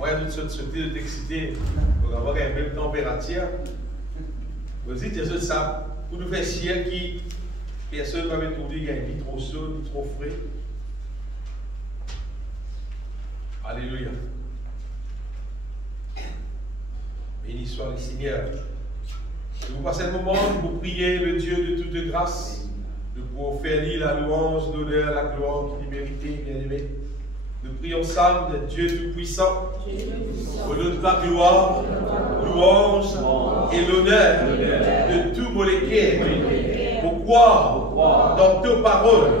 Ouais, nous sommes sautés de t'exciter pour avoir la même température. Vous dites, il y a ça, pour nous faire chier qui, personne ne va me tourner, il y a ni trop chaud, ni trop frais. Alléluia. Béni soit le Seigneur. Et vous passez le moment où vous priez le Dieu de toute grâce, de pouvoir faire lire la louange, l'honneur, la gloire qu'il mérite, bien aimé. Nous prions ensemble de Dieu Tout-Puissant, au nom de ta gloire, louange et l'honneur de tout molécule. Pourquoi dans tes paroles,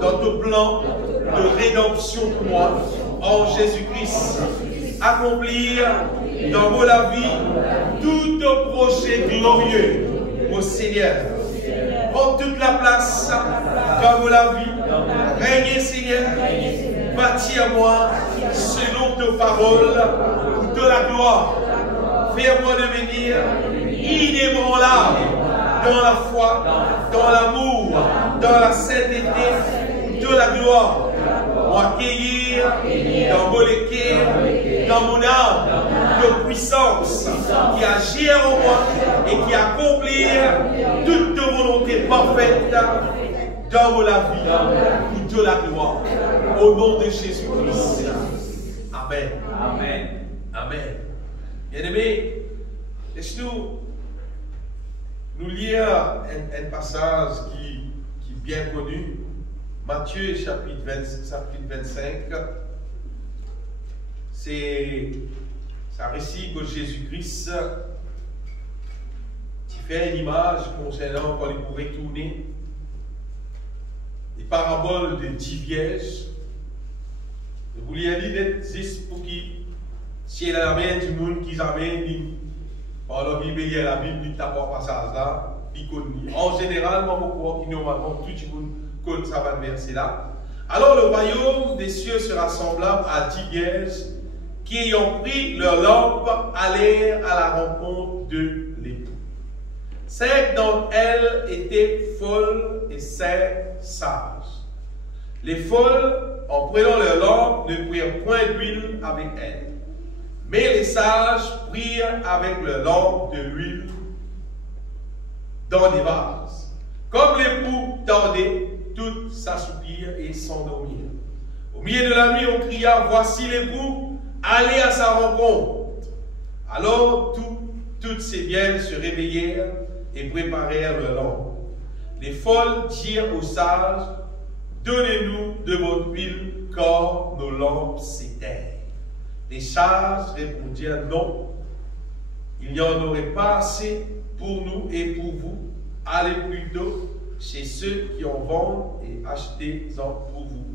dans tes plans de rédemption pour moi, en Jésus-Christ, accomplir dans mon vie tout ton projet glorieux, au Seigneur. Prends toute la place dans mon vie. Régnez, Seigneur. Bâtis à moi, selon tes paroles, pour de la gloire. Fais-moi devenir inébranlable dans la foi, dans l'amour, dans la sainteté, de la gloire. M'accueillir dans mon équerre, dans mon âme, de puissance qui agit en moi et qui accomplit toute volonté parfaite dans mon vie, pour de la gloire. Au nom de Jésus-Christ. Amen. Amen. Amen. Bien-aimés, laisse-nous lire un passage qui est bien connu. Matthieu chapitre 25. C'est un récit que Jésus-Christ qui fait une image concernant quand il pourrait tourner les paraboles de 10 vierges. Vous lire l'existe pour qui, si elle a la main du monde qui amène, par la Bible, il y a la Bible, il t'a pas passage là, il connaît. En général, moi, je crois que normalement, tout le monde connaît ça va verser là. Alors, le royaume des cieux sera semblable à 10 vierges qui, ayant pris leur lampe, allèrent à la rencontre de l'époux. 5 d'entre elles étaient folles et 5 sages. Les folles, en prenant leur lampe, ne prirent point d'huile avec elles. Mais les sages prirent avec leur lampe de l'huile dans des vases. Comme l'époux tardait, toutes s'assoupirent et s'endormirent. Au milieu de la nuit, on cria, voici l'époux, allez à sa rencontre. Alors toutes ces vierges se réveillèrent et préparèrent leur lampe. Les folles dirent aux sages, donnez-nous de votre huile, car nos lampes s'éteignent. Les sages répondirent non, il n'y en aurait pas assez pour nous et pour vous. Allez plutôt chez ceux qui en vendent et achetez-en pour vous.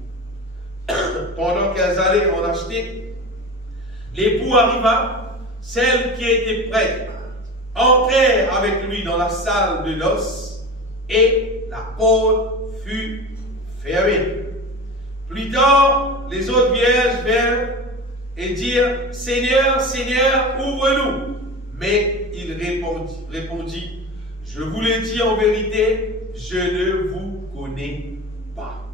Pendant qu'elles allaient en acheter, l'époux arriva, celles qui étaient prêtes entrèrent avec lui dans la salle de noces et la porte fut fermée. Plus tard, les autres vierges vinrent et dirent, Seigneur, Seigneur, ouvre-nous. Mais il répondit, je vous le dis en vérité, je ne vous connais pas.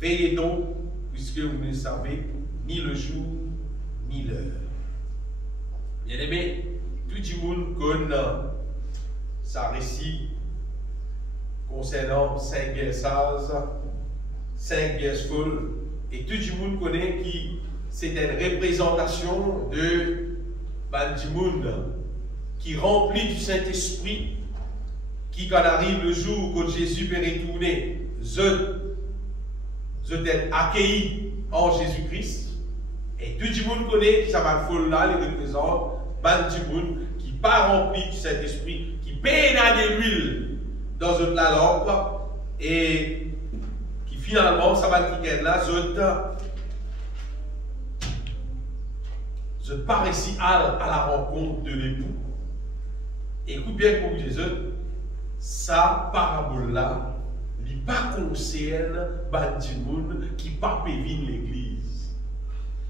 Veillez donc, puisque vous ne savez ni le jour, ni l'heure. Bien-aimé, tout le monde connaît sa récit concernant 5 vierges sages, 5 vierges folles, et tout le monde connaît qui c'est une représentation de du monde qui remplit du Saint-Esprit, qui quand arrive le jour où Jésus peut retourner, je t'ai accueilli en Jésus-Christ. Et tout le monde connaît qui ça va folle là, les représente, du monde qui pas rempli du Saint-Esprit, qui peine à de l'huile dans la lampe, et qui finalement, ça va quitter là, je pars ici à la rencontre de l'époux. Écoute bien pour Jésus, sa parabole-là, il pas concerne du monde qui ne pas pévine l'église.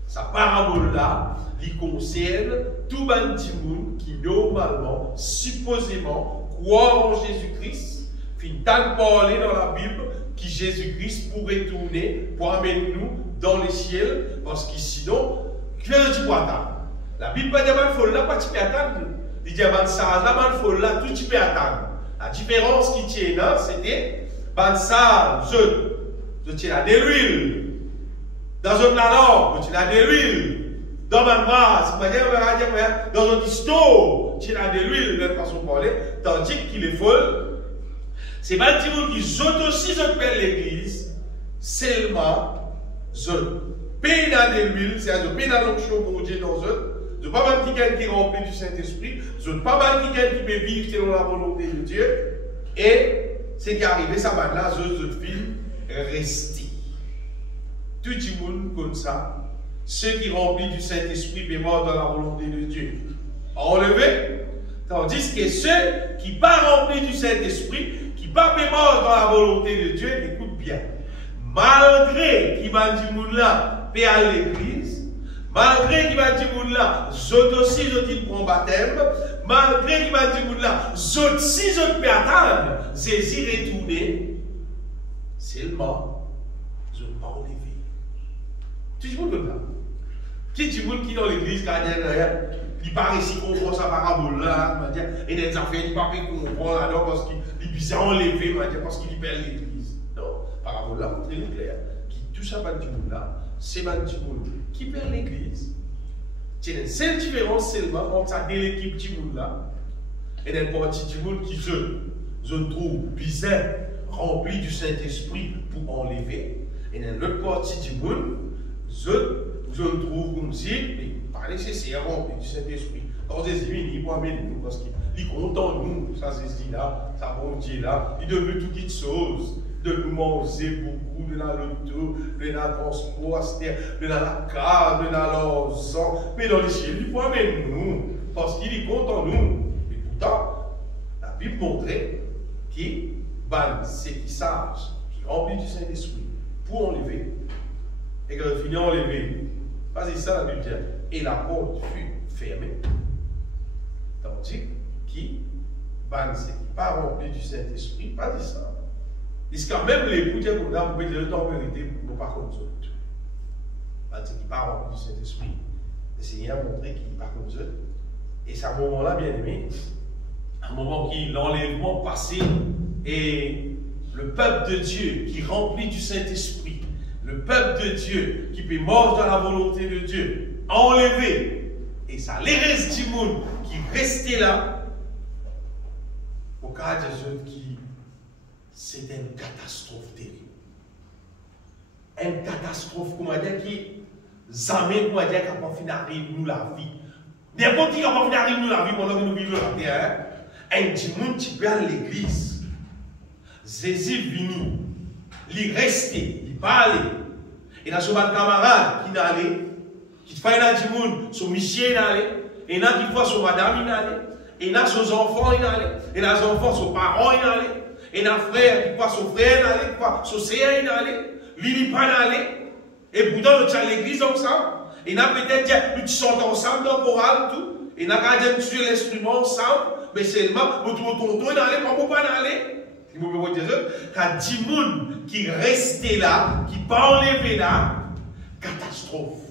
Sa parabole-là, il concerne tout du monde qui normalement, supposément, croit en Jésus-Christ, fin tant parler dans la Bible, que Jésus-Christ pourrait tourner pour amener nous dans les ciels, parce que sinon, clair du tu peux attendre. La Bible pas dire qu'il faut là, pas tu peux attendre. Il dit que ça, là, il faut là, tout tu peux attendre. La différence qui tient là, c'était que ça, je tiens à de l'huile. Dans un planor, tu as de l'huile. Dans ma masse, dans un disto, tu as de l'huile, de façon de parler, tandis qu'il est folle. C'est pas le monde qui saute aussi, je pèle l'église, seulement, je paye dans de l'huile, c'est-à-dire je paye dans l'onction pour Dieu dans eux. Je ne pas mal quelqu'un qui est rempli du Saint-Esprit, je ne pas mal quelqu'un qui peut vivre selon la volonté de Dieu. Et c'est qui arrivé, ça va là, je film rester. Tout le monde comme ça, ceux qui remplissent du Saint-Esprit peuvent mort dans la volonté de Dieu. Enlevé. Tandis que ceux qui ne sont pas remplis du Saint-Esprit, qui ne sont pas mort dans la volonté de Dieu, écoute bien. Malgré qui va dire là, paix à l'église, malgré qui va dire là, j'autre aussi je prends baptême, malgré qui va dire là, j'autre aussi je peux attendre, Jésus retourner, seulement, je ne peux pas enlever. Tu dis comme ça. Qui dit qui dans l'église, il paraît si comprend sa parabole là, et des affaires, il ne peut pas comprendre là parce qu'il est bizarre enlevé, parce qu'il perd l'église. Non, parabole là, montre clair. Qui tout ça, là, c'est qui perd l'église. C'est une seule différence seulement entre ça et l'équipe du monde là, et une partie du monde qui je trouve bizarre, rempli du Saint-Esprit pour enlever, et une autre partie du monde, je le trouve comme si, mais pas nécessaire rempli du Saint-Esprit. Quand Jésus vient, il va amener nous, parce qu'il est content de nous, ça Jésus là, ça bon Dieu là, il donne toutes les choses. De nous manger beaucoup, de la loto, de la transport, de la carte, de la l'argent. Mais dans les cieux, il faut amener nous, parce qu'il est content de nous. Et pourtant, la Bible montrait qu'il c'est qui sage, qui remplit du Saint-Esprit, pour enlever. Et quand il finit enlever, vas-y ça la Bible dit, et la porte fut fermée. Tandis qui c'est qui pas rempli du Saint-Esprit, pas dit ça. Est-ce que même les époux, vous pouvez dire en vérité, pour pas comme ça. C'est qui pas rempli du Saint-Esprit. Le Seigneur a montré qu'il n'est pas comme ça. Et c'est à un moment-là, bien aimé, un moment qui l'enlèvement passé, et le peuple de Dieu qui remplit du Saint-Esprit, le peuple de Dieu qui peut mordre dans la volonté de Dieu, enlevé, et ça les reste du monde qui restait là, au cas de ceux qui c'est une catastrophe terrible. Une catastrophe, comment dire, qui jamais, comment dire, qui va finir arrive nous la vie. N'importe qui va finir arrive nous la vie pendant que nous vivons la terre. Un petit monde qui peut aller à l'église. Jésus venu, il restait, il parlait. Et dans son camarade qui n'allait, qui fait un petit monde, son monsieur n'allait, et là qui fait son madame n'allait, et là son enfant n'allait, et là son enfant, son parent n'allait. Et un frère qui passe son frère n'allait, qui passe son sœur n'allait, lui pas n'allait. Et pourtant, nous sommes à l'église ensemble. Et nous peut-être nous sommes ensemble dans le choral, tout. Et nous avons sur l'instrument ensemble. Mais seulement, nous sommes tonton n'allait, pas n'allait. Il me dit car 10 personnes qui restaient là, qui pas enlevé là, catastrophe.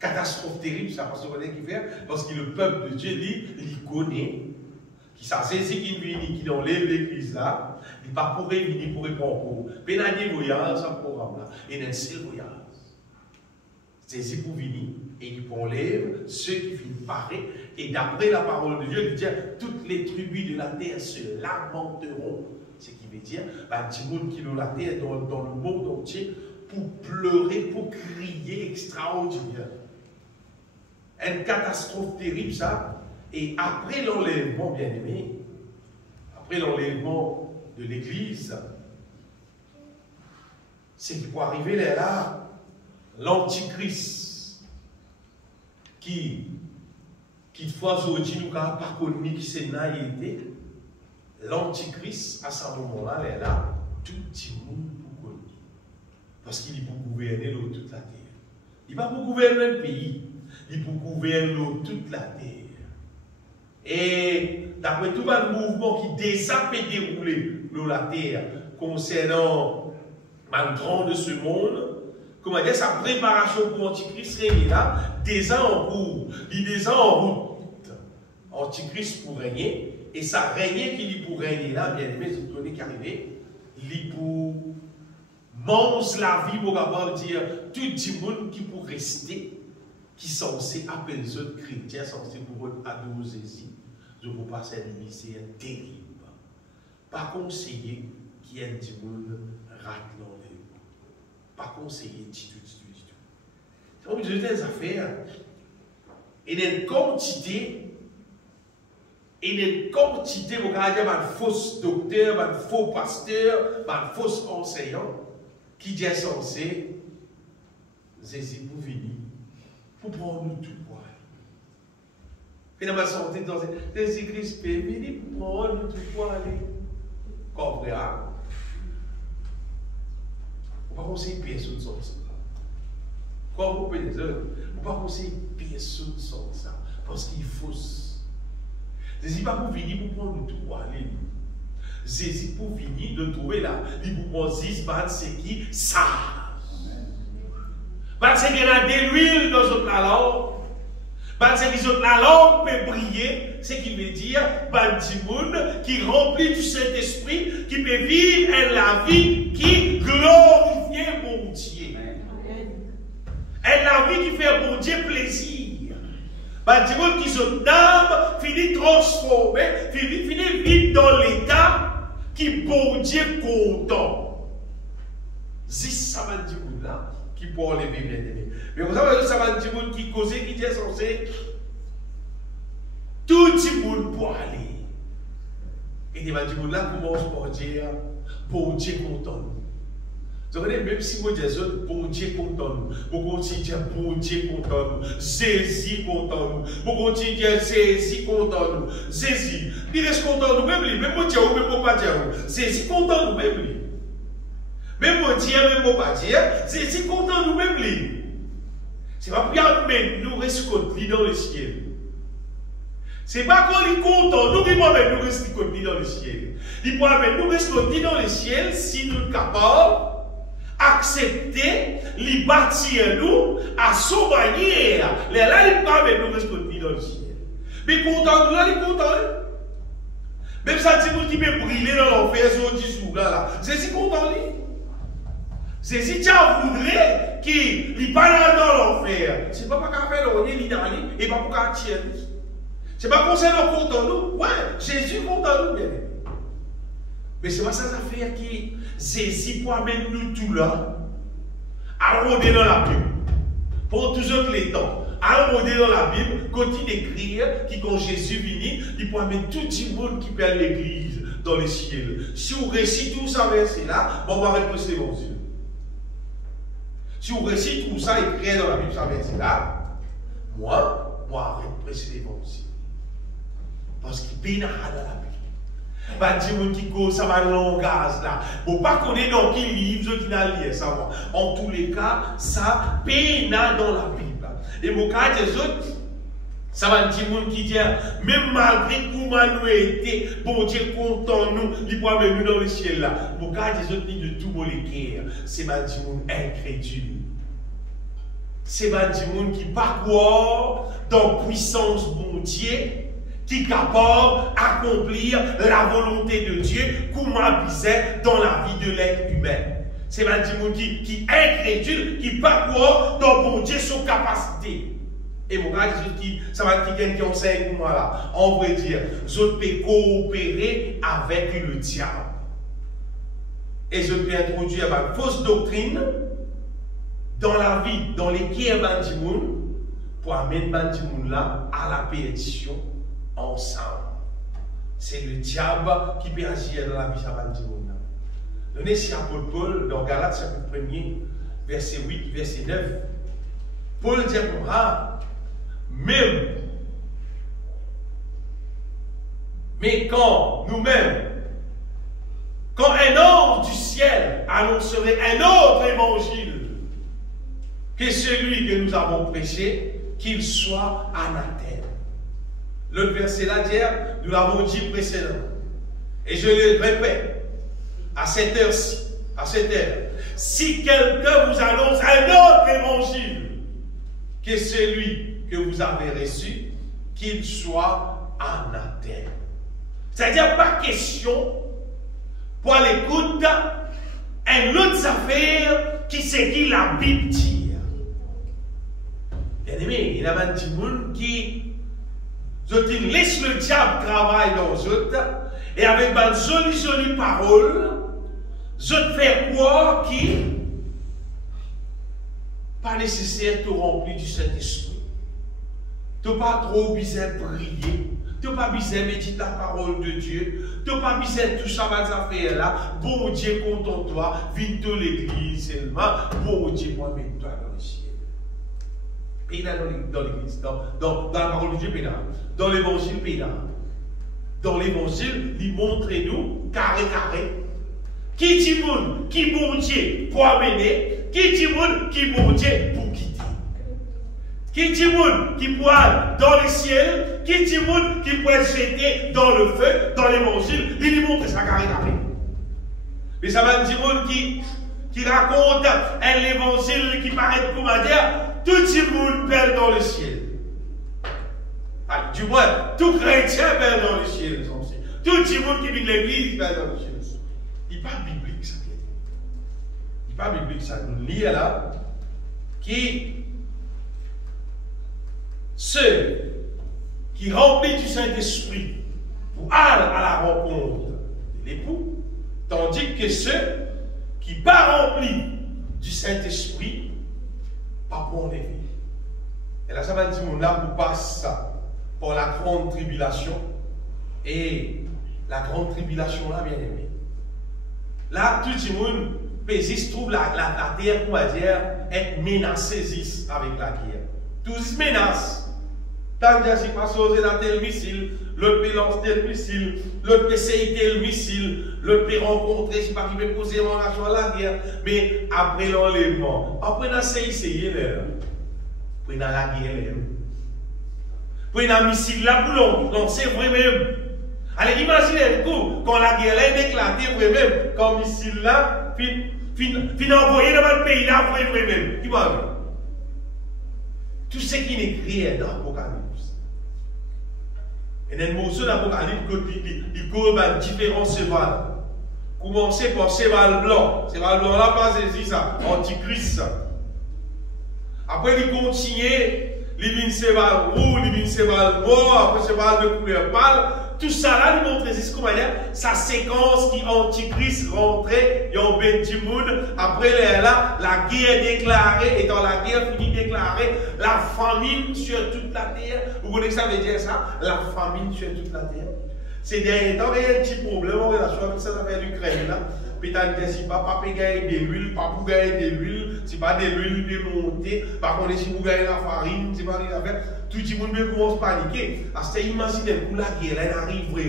Catastrophe terrible, ça parce qu'on est qui fait. Parce que le peuple de Dieu, il connaît. Qui s'est saisi qui vient, qui enlève l'église là, il pas pour venir pour répondre pour. Pénaliser voyage, ce programme là, et un seul voyage. Saisi pour venir, et il enlève ceux qui viennent parer, et d'après la parole de Dieu, il dit toutes les tribus de la terre se lamenteront. Ce qui veut dire, du monde qui est dans la terre, dans le monde entier, pour pleurer, pour crier extraordinaire. Une catastrophe terrible, ça. Et après l'enlèvement, bien aimé, après l'enlèvement de l'Église, c'est qu'il faut arriver là, l'Antichrist, qui fois aujourd'hui nous n'a pas connu qui c'est naïveté, l'Antichrist, à ce moment-là, là, tout le monde pour connu. Parce qu'il est pour gouverner toute la terre. Il ne va pas pour gouverner le pays, il est pour gouverner toute la terre. Et d'après tout le mouvement qui déjà peut dérouler dans la terre concernant le grand de ce monde, comment dire, sa préparation pour l'Antichrist régner là, déjà en cours, il est déjà en route. Antichrist pour régner, et ça régner qui dit pour régner là, bien aimé, vous connaissez qui arrivé, il pour mange la vie pour capable dire tout le monde qui pour rester, qui sont censé appeler les autres chrétiens, censés pour adorer Jésus, je vous passe un misère terrible. Pas conseiller qui est du monde rate dans les pas conseiller du tout. C'est comme des affaires. Il y a une quantité, vous pouvez dire, un faux docteur, un faux pasteur, un faux enseignant, qui est censé, Jésus pour venir, pour prendre nous tout pour aller. Finalement, santé dans Jésus-Christ peut venir pour prendre nous tout pour aller. Comprenez? On ne peut pas conseiller personne sans ça. Comme vous pouvez dire, on ne peut pas conseiller personne sans ça. Parce qu'il faut. Jésus pas pour venir pour prendre nous tout pour aller. Jésus pour venir de trouver là, il vous consiste par ce qui sage. Parce qu'il y a de l'huile dans notre langue. Parce que notre langue peut briller, ce qui veut dire, monde qui remplit du Saint-Esprit, qui peut vivre la vie qui glorifie mon Dieu. Et la vie qui fait mon Dieu plaisir. Monde qui son âme finit transformée, finit vivre dans l'état qui bon Dieu content. Si ça va dire là, qui peut enlever bien aimé. Mais vous savez, ça va dire qui cause, qui est censé tout le monde pour aller. Et il va dire là commence par dire bon Dieu content nous. Vous savez, même si vous dites bon Dieu content nous, vous continuez à dire bon Dieu content nous, Jésus content nous, vous continuez à dire Jésus content nous, Jésus, il reste content nous, même lui, même vous dire ou même vous pas dire, Jésus content nous, même lui. Même vous dire, même vous pas dire, Jésus content nous, même lui. C'est pas pour amener nous rester dans le ciel. C'est pas qu'on est content, nous qui nous rester dans le ciel. Il peut amener nous rester dans le ciel si nous sommes capables d'accepter, les bâtir nous à son manière. Là, il peut amener nous rester dans le ciel. Mais content, nous, il est content. Même ça, c'est vous qui peut briller dans l'enfer sur 10 jours là. C'est content, lui. C'est si tu voudrais qu'il n'est pas dans l'enfer. C'est pas pour qu'il fait l'ornier, il est dans lui, et pas pour qu'il tire lui. C'est pas pour ça qu'on compte en nous. Ouais, Jésus compte en nous, bien. Mais c'est pas ça affaire qui Jésus pour amener nous tout là, à rôder dans la Bible. Pour tous autres les temps. À rôder dans la Bible, continue d'écrire, qui quand Jésus vient, il peut amener tout le monde qui perd l'église dans le ciel. Si vous récitez tout ça, verset là, on va repousser vos yeux. Si vous récitez tout ça écrit dans la Bible, ça verset là, moi, arrête de presser les vents aussi. Parce qu'il pénale dans la Bible. Pas dire qui cause, ça va langage là. Vous pas connaître dans quel livre qui n'a lié ça va. En tous les cas, ça pénale dans la Bible. Et mon cas des autres, ça va dire monde qui dit, même malgré comment nous été, bon Dieu content nous, il peut amener nous dans le ciel là. Mon cas des autres, ni de tout molécule, c'est ma dit monde incrédule. C'est ma dit monde qui pas croire dans puissance bon Dieu, qui est capable d'accomplir la volonté de Dieu, comme habisait dans la vie de l'être humain. C'est ma dit monde qui incrédule, qui pas croire dans bon Dieu son capacité. Et mon gars, ça va être quelqu'un qui enseigne pour moi là. On va dire, je peux coopérer avec le diable. Et je peux introduire ma fausse doctrine dans la vie, dans les guerres bandimoun, pour amener bandimoun là à la perdition ensemble. C'est le diable qui peut agir dans la vie de bandimoun là. Donnez si apôtre Paul, dans Galates chapitre 1er, verset 8, verset 9. Paul dit comme même, mais quand nous-mêmes, quand un ange du ciel annoncerait un autre évangile que celui que nous avons prêché, qu'il soit anathème. L'autre verset là dit, nous l'avons dit précédemment, et je le répète, à cette heure-ci, à cette heure, Si quelqu'un vous annonce un autre évangile que celui que vous avez reçu, qu'il soit anathème. C'est-à-dire, pas question pour l'écoute, une autre affaire qui c'est qui la Bible dit. Bien aimé, il y a un petit monde qui laisse le diable travailler dans eux et avec une jolie parole, je te fais croire qui pas nécessaire de remplir du Saint-Esprit. Tu n'as pas trop besoin de prier. Tu n'as pas besoin de méditer la parole de Dieu. Tu n'as pas besoin de tout ça, ces affaires-là. Bon Dieu, contente-toi. Viens de l'église seulement. Bon Dieu, moi, mets-toi dans le ciel. Et là, dans l'église, dans la parole de Dieu, dans l'évangile, dans l'évangile, il montre-nous carré. Qui dit monde, qui bon Dieu pour amener, qui dit monde, qui bon Dieu pour quitter. Qui dit monde qui peut aller dans le ciel, qui dit monde qui peut être jeté dans le feu, dans l'évangile, il lui montre ça carré. Mais ça va dire monde qui raconte un évangile qui paraît comme à dire, tout le monde perd dans le ciel. Allez, du moins, tout chrétien perd dans le ciel. Tout le monde qui vit de l'église perd dans le ciel. Il n'est pas biblique ça. Il n'est pas biblique ça. Nous lisons là qui ceux qui remplissent du Saint-Esprit pour aller à la rencontre de l'époux, tandis que ceux qui ne sont pas remplis du Saint-Esprit, pas pour les vies. Et là, ça va dire qu'on a pour passer ça pour la grande tribulation. Et la grande tribulation là, bien aimé. Là, tout le monde se trouve la terre, on va dire, être menacée avec la guerre. Tous menacent. Tant que c'est pas sauvé dans tel missile, l'autre peut lancer tel missile, l'autre peut essayer tel missile, l'autre peut rencontrer, je ne sais pas qui peut poser en relation à la guerre. Mais après l'enlèvement, après la essayer là, après la guerre, après la missile là pour lancer vrai-même. Allez, imaginez un coup, quand la guerre est éclatée vrai-même, quand le missile là, fin envoyé dans le pays là, vrai-même. Qui va arriver? Tout ce qui est écrit dans l'Apocalypse. Et dans le morceau d'Apocalypse, il court différents chevals. Commencez par cheval blanc. Cheval blanc là, pas saisi ça. Antichrist. Après, il continue. Il vient cheval rouge, il vient cheval mort, après cheval de couleur pâle. Tout ça là, il montre comment dire, sa séquence qui Antichrist rentrait, il y a un petit monde. Après là, la guerre déclarée, et dans la guerre finie déclarée, la famine sur toute la terre. Vous connaissez ça veut dire ça? La famine sur toute la terre. C'est dernier temps, il y a un petit problème en relation avec ça, avec l'Ukraine là. Peut-être que si papa peut gagner de l'huile, pas pour gagner de l'huile, si pas de l'huile peut monter, par contre si vous gagnez la farine, c'est pas rien à faire. Tout le monde commence à paniquer. Parce que imaginez pour la guerre, elle arrive vrai.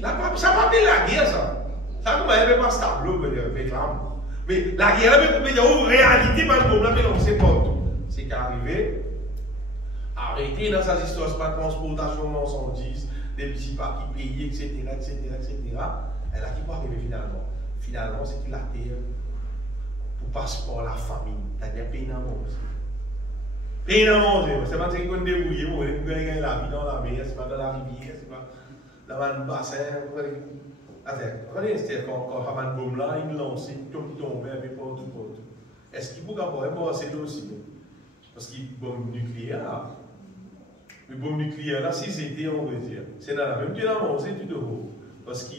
Ça va pas la guerre, ça. Ça ne va pas ce tableau, mais la guerre, elle peut en réalité, parce qu'on l'a lancé partout. C'est qu'arriver, arrêter dans sa histoire, c'est pas de transportation de marchandises, des petits papiers payés, etc. Et là, qui peut arriver finalement? Finalement, c'est que la terre, pour passer par la famine, c'est-à-dire payer à manger. Payer à manger, c'est pas ce qu'on débrouille, on gagne la vie dans la mer, c'est pas dans la rivière, c'est pas dans le bassin. Regardez, c'est quand Raman Boum là, il lance, il tombe un peu partout. Est-ce qu'il peut avoir un peu assez aussi? Parce qu'il y a une bombe nucléaire là. Une bombe nucléaire là, si c'était, on va dire, c'est dans la même que la manger tout de haut. Parce que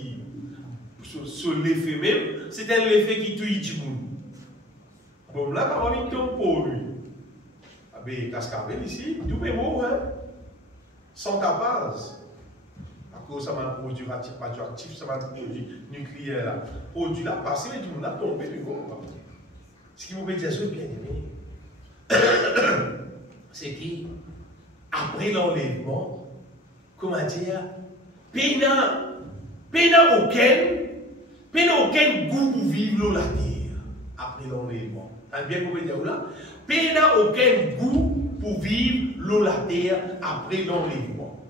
sur l'effet même, c'est un effet qui tue tout le monde. Bon, là, quand on tombe pour lui, mais Cascavel ici, tout est mort, hein? Sans ta base. À cause de un produit radioactif, ça va être un produit nucléaire là. Produit là, passé, mais tout le monde a tombé, puis bon. Ce qui vous peut dire, c'est bien aimé, c'est qui, après l'enlèvement, comment dire, pénal aucun goût pour vivre la terre après l'enlèvement. T'as bien compris là? Pénal aucun goût pour vivre la terre après l'enlèvement.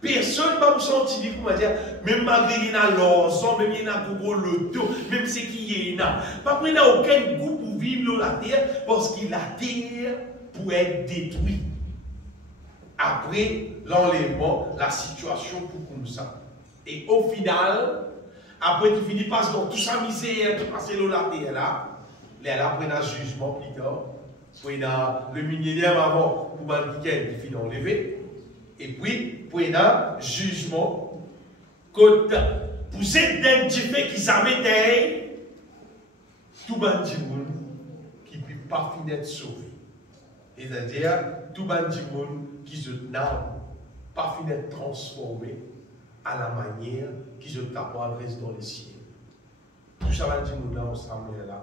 Personne ne va me sentir, comment dire, même malgré qu'il y a l'or, même il y a le dos, même ce qu'il y a. Pas qu'il n'y a aucun goût pour vivre sur la terre, parce que la terre peut être détruite. Après l'enlèvement, la situation pour comme ça. Et au final, après tu finis par dans toute sa misère, tu passes sur la terre là, après il y a un jugement plus tard. Il y a le millénaire avant, pour qui finit enlevé. Et puis, pour y a un jugement, pour cette identité qui s'avait tout le monde qui ne peut pas finir d'être sauvé. C'est-à-dire, tout le monde qui n'a pas fini d'être transformé à la manière qui se capable reste dans les cieux. Tout ça va dire nous là ensemble là.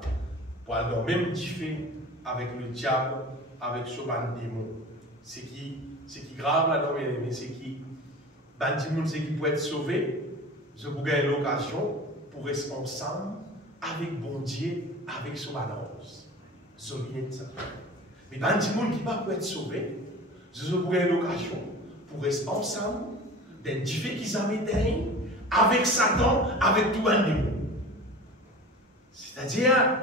Pour avoir même différent avec le diable, avec ce démon. Ce qui est grave là-dedans, c'est qui c'est qui peut être sauvé. Je vous gagne l'occasion pour rester ensemble avec bon Dieu, avec son balance. Ça. Mais bandimoun qui peut être sauvé, je vous gagne l'occasion pour rester ensemble d'un différent qui s'amène avec Satan, avec tout un démon. C'est-à-dire,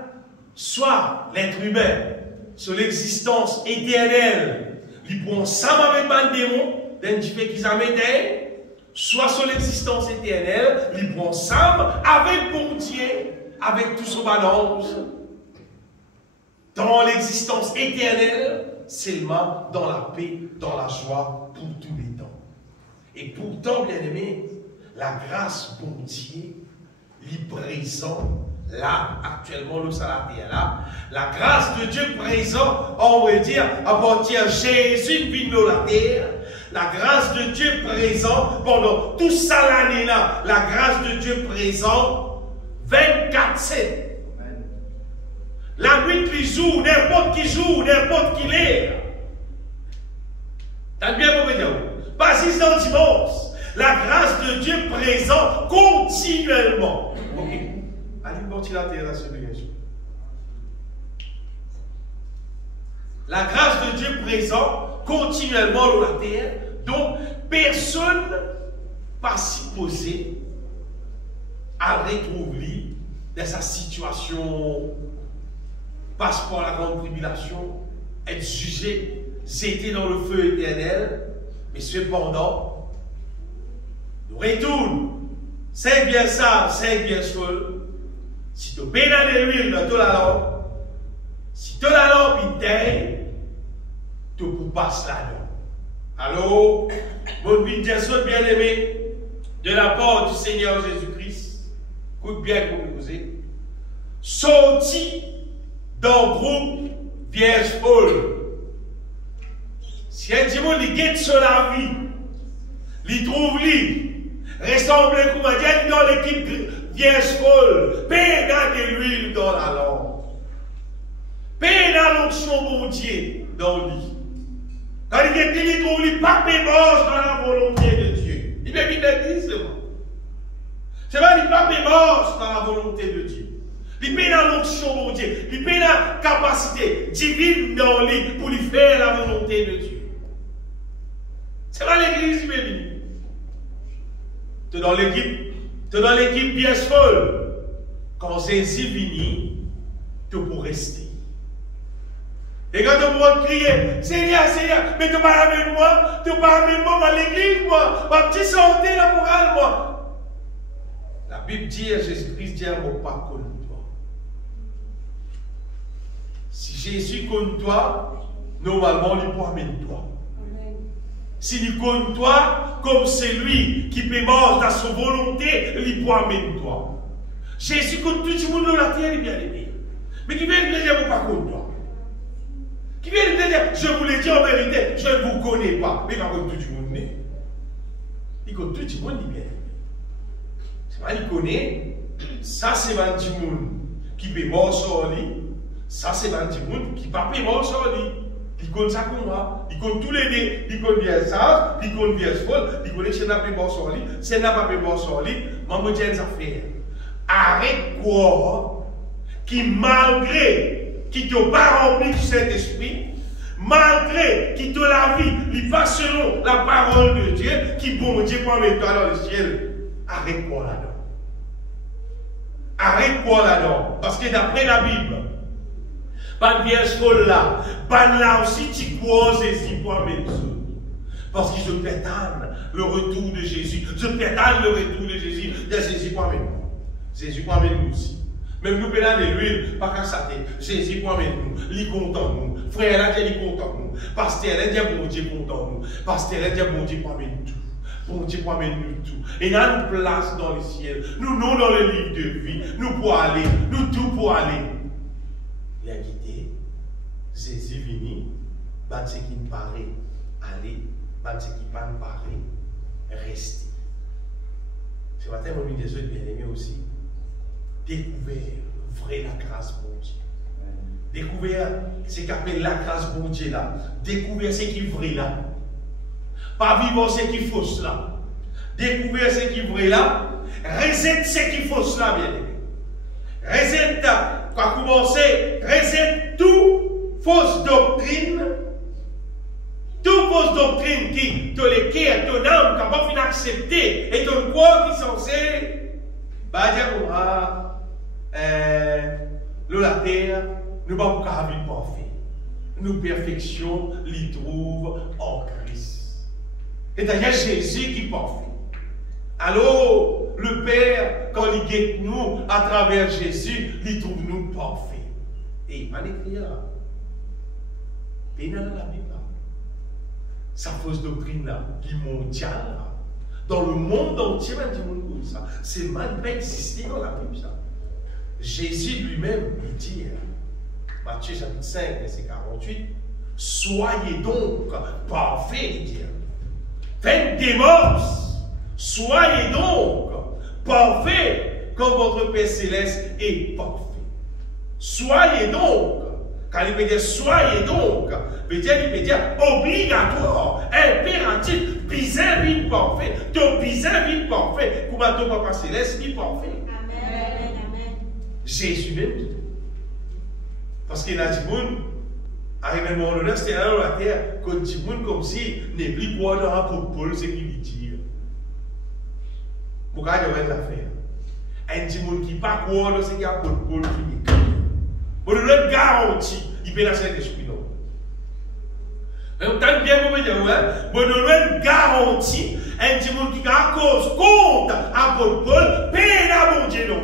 soit l'être humain, sur l'existence éternelle, il prend ensemble avec un démon, d'un différent qui s'amène, soit sur l'existence éternelle, il prend ensemble avec bon Dieu, avec tout son balance. Dans l'existence éternelle, seulement dans la paix, dans la joie, pour tous les temps. Et pourtant, bien aimé, la grâce bon Dieu, est présent là, actuellement, nous sommes là. La grâce de Dieu présent, on veut dire, à partir de Jésus vient dans la terre. La grâce de Dieu présent pendant tout ça l'année-là. La grâce de Dieu présent 24/7. La nuit qui joue, n'importe qui joue, n'importe qui l'est. T'as bien compris? Pas juste dans le dimanche. La grâce de Dieu présent continuellement. Ok. Allez, porter la terre à ce bien sûr. La grâce de Dieu présent continuellement dans la terre. Donc, personne pas supposé à retrouver dans sa situation, passe par la grande tribulation, être jugé, jeté dans le feu éternel, mais cependant, nous retournons. C'est bien ça, c'est bien seul. Si tu bénis de l'huile dans la lampe, si tu la lampe t'aide, tu peux passer là-dedans. Alors, bonne bénédiction bien-aimé, de la part du Seigneur Jésus-Christ, écoute bien comme vous êtes, sorti dans le groupe Vierge folle. Si un dimanche il guette sur la vie, il trouve lui, ressemble comme un diable dans l'équipe Vierge folle, peine de l'huile dans la lampe, peine à l'onction mon Dieu dans lui. Quand il trouve lui pas pémoche dans la volonté de Dieu. Il veut bien dire c'est bon. C'est pas il pas pémoche dans la volonté de Dieu. Il peut dans l'onction mon Dieu. Il peut la capacité divine dans lui pour lui faire la volonté de Dieu. C'est pas l'église même. Tu es dans l'équipe bien folle. Quand Jésus vient, tu peux rester. Et quand on va crier, Seigneur, Seigneur, mais tu pas avec moi, tu pas avec moi à l'église, moi, ma petite santé, la morale, moi. La Bible dit à Jésus-Christ, dit à mon pas contre toi. Si Jésus contre toi, normalement, il peut amener toi. S'il compte toi, comme celui qui peut manger dans sa volonté, il peut amener toi. Jésus compte tout le monde dans la terre, il est bien aimé. Mais qui vient de dire, pas contre toi. Qui vient de dire, je vous l'ai dit en vérité, je ne vous connais pas. Mais par contre, tout le monde n'est. Il connaît tout le monde, il bien. C'est pas, il connaît, ça c'est un petit monde qui peut mort sur lui, ça c'est un petit monde qui ne peut pas mort sur lui. Il connaît ça comme moi, il connaît tous les deux, il connaît bien ça, il connaît bien ce folle, il connaît si n'a pas mort sur lui, si n'a pas mort sur lui, maman dit une affaire. Arrête quoi, qui malgré qui ne t'a pas rempli du Saint-Esprit, malgré qu'il te la vie, il pas selon la parole de Dieu, qui bon Dieu pour mettre toi dans le ciel, arrête-toi là-dedans. Arrête-toi là-dedans. Parce que d'après la Bible, pas de vierge folle là, pas là aussi, tu crois Jésus pour mettre. Parce que je pétale le retour de Jésus. Je pétale le retour de Jésus. Jésus pour mettre. Jésus pour mettre nous aussi. Même nous pédale de l'huile, pas qu'à ça. Jésus pour mettre nous. Il est content de nous. Frère, là, il est content de nous. Pasteur, là, il est bon Dieu content de nous. Pasteur, là, il est bon Dieu pour mettre tout. Bon Dieu pour mettre nous tout. Et là, nous place dans le ciel. Nous dans le livre de vie. Nous pour aller. Nous tout pour aller. Il a quitté. Jésus venu. Bat ce qui me paraît. Aller. Bat ce qui ne paraît. Rester. Ce matin, mon ministre de bien-aimé aussi. Découvert vrai la grâce pour Dieu. Découvert ce qu'appelle la grâce pour Dieu là. Découvert ce qui est vrai là. Pas vivre ce qui est fausse là. Découvrir ce qui est vrai là. Reset ce qui est fausse là, bien aimé. Reset, quand commencer, reset tout fausse doctrine. Toute fausse doctrine qui te l'équerre, ton âme, qui n'a pas fini d'accepter, et ton corps qui est censé, bah, dire, la terre, nous ne pouvons pas vivre parfait. Nous perfection, l'y trouve en Christ. C'est-à-dire Jésus qui est parfait. Alors, le Père, quand il guette nous à travers Jésus, il trouve nous parfaits. Et il m'a écrit là. Et il y a la Bible là. Sa fausse doctrine là, qui est mondiale là. Dans le monde entier, même du monde comme ça. C'est mal pas existé dans la Bible ça. Jésus lui-même, il dit, Matthieu chapitre 5, verset 48, soyez donc parfaits, il dit. Faites des mœurs, soyez donc parfaits comme votre Père Céleste est parfait. Soyez donc, quand il peut dire soyez donc, il peut dire obligatoire, impératif, bizarre, vie parfait, ton bizarre, vie parfait, comme ton Papa Céleste, vie parfait. Jésus même. Parce qu'il a dit, arrivé à un moment donné, c'était là dans la terre, qu'on dit, comme si n'est plus quoi dans l'apôtre Paul, c'est qu'il lui dit. Pourquoi il doit être l'affaire? Un petit monde qui n'est pas quoi dans ce qu'il y a l'apôtre Paul qui dit. On doit être garanti, il peut lancer l'esprit. Mais on t'a bien compris, on doit être garanti, un petit monde qui a cause contre l'apôtre Paul, paye la bon Dieu non.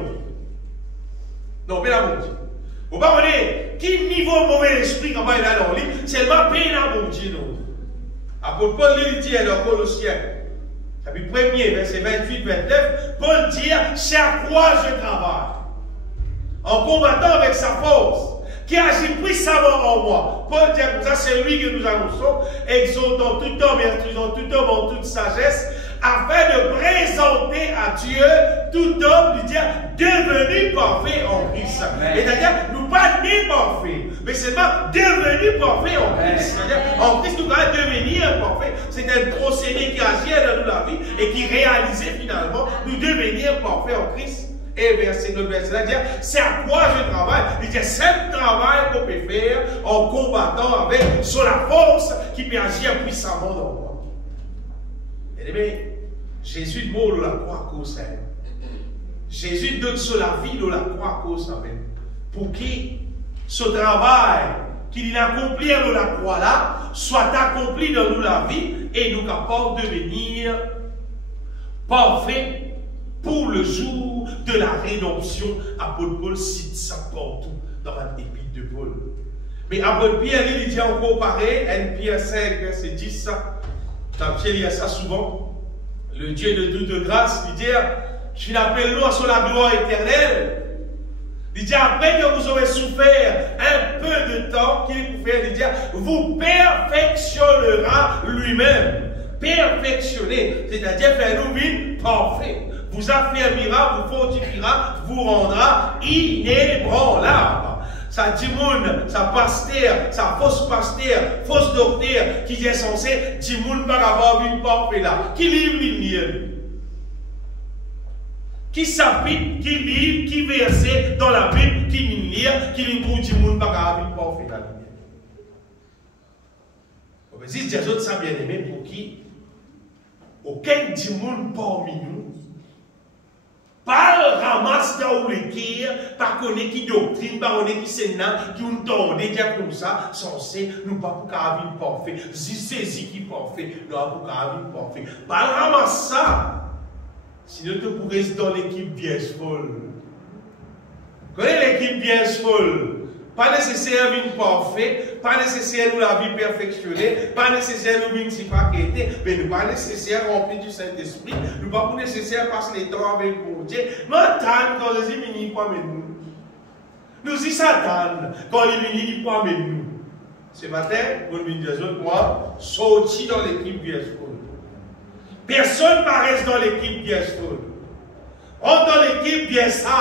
Non, paix la bon Dieu. Vous parlez, qui niveau mauvais esprit quand il est dans le livre, seulement paix la bon Dieu. Apôtre Paul lui dit dans Colossiens, chapitre 1er, verset 28-29, Paul dit, chaque fois je travaille, en combattant avec sa force, qui agit puissamment en moi. Paul dit comme ça, c'est lui que nous annonçons, exaltant tout homme et instruisant tout homme en toute sagesse, afin de présenter à Dieu tout homme, lui dire, devenu parfait en Christ. C'est-à-dire, nous pas nés parfaits, mais seulement devenu parfait en Christ. C'est-à-dire, en Christ, nous allons devenir parfait. C'est un procédé qui agit dans la vie et qui réalisait finalement, nous devenir parfaits en Christ. Et verset 9, verset dire, c'est à quoi je travaille. Il dit, c'est le travail qu'on peut faire en combattant avec, sur la force qui peut agir puissamment dans moi. Et bien, Jésus mort la croix à cause. Jésus donne sur la vie de la croix à cause. Pour qui ce travail qu'il a accompli dans la croix là soit accompli dans nous la vie et nous capables de devenir parfaits pour le jour de la rédemption. Apôtre Paul cite ça partout dans l'épître de Paul. Mais apôtre Pierre, il dit encore pareil, 1 Pierre 5, verset 10, Pierre il y a ça souvent. Le Dieu de toute grâce, il dit, je l'appelle nous sur la gloire éternelle. Il dit, après que vous aurez souffert un peu de temps, qu'il vous fait, il dit, vous perfectionnera lui-même. Perfectionner, c'est-à-dire faire nous vivre parfait. Vous affermira, vous fortifiera, vous rendra inébranlable. Ça dit moun, ça pasteur, ça fausse pasteur, fausse docteur, qui est censé, dit moun par avoir une parfait là. Qui livre l'Union? Qui s'habite, qui livre, qui verse dans la Bible, qui lit, qui lit pour dit moun par avoir une parfait là. dis, des autres, ça bien aimé pour qui aucun du monde parmi nous, pas ramasse dans le cœur, pas connaît qui doctrine, pas connaît qui sénat, qui nous tourne, déjà comme ça, censé, nous pas pour qu'à vivre parfait, si c'est qui parfait, nous pas pour qu'à vivre parfait. Pas ramasse ça, sinon tu pourrais rester dans l'équipe bien folle. Connais l'équipe bien folle. Pas nécessaire de parfait, pas nécessaire de la vie perfectionnée, pas nécessaire de vivre si pas qu'était, mais nous pas nécessaire remplir du Saint-Esprit, nous pas nécessaire passer le temps avec mon Dieu. Mais Satan, quand il est venu, quoi, mais nous. Nous dit Satan, quand il est venu, quoi, mais nous. Ce matin, vous me dites, moi, sorti dans l'équipe Biesful. Personne ne reste dans l'équipe Biesful. Rentre dans l'équipe Biesful.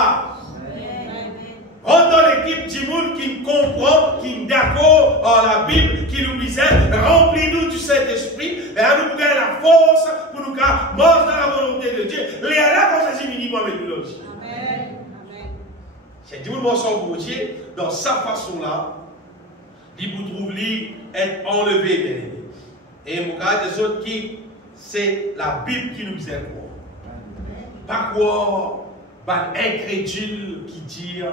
Rentre dans l'équipe du monde qui comprend, qui est d'accord en la Bible, qui nous disait, remplis-nous du Saint-Esprit, et à nous gagner la force pour nous marcher dans la volonté de Dieu. Les là, quand ça s'est minimum avec nous aussi. Amen. C'est du monde pour Dieu, dans sa façon-là, il vous trouve être enlevé, bien aimé. Et mon cas des autres qui, c'est la Bible qui nous aide quoi. Pas quoi, pas incrédule qui dit,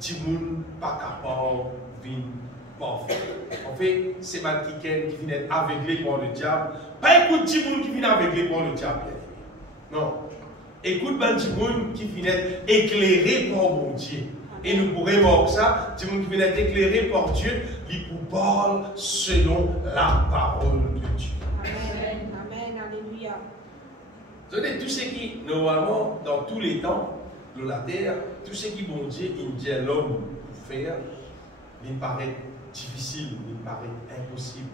du monde pas capable de vivre parfait. En fait, c'est mal qui vient être aveuglé par le diable. Pas écoute du monde qui vient aveuglé par le diable. Non. Écoute du monde qui vient être éclairé par mon Dieu. Et nous pourrons voir ça, du monde qui vient être éclairé par Dieu, il vous parle selon la parole de Dieu. Amen. Amen. Alléluia. Vous savez, tout ce qui, normalement, dans tous les temps, de la terre, tout ce qui bon Dieu, il dit à l'homme pour faire, il paraît difficile, il paraît impossible.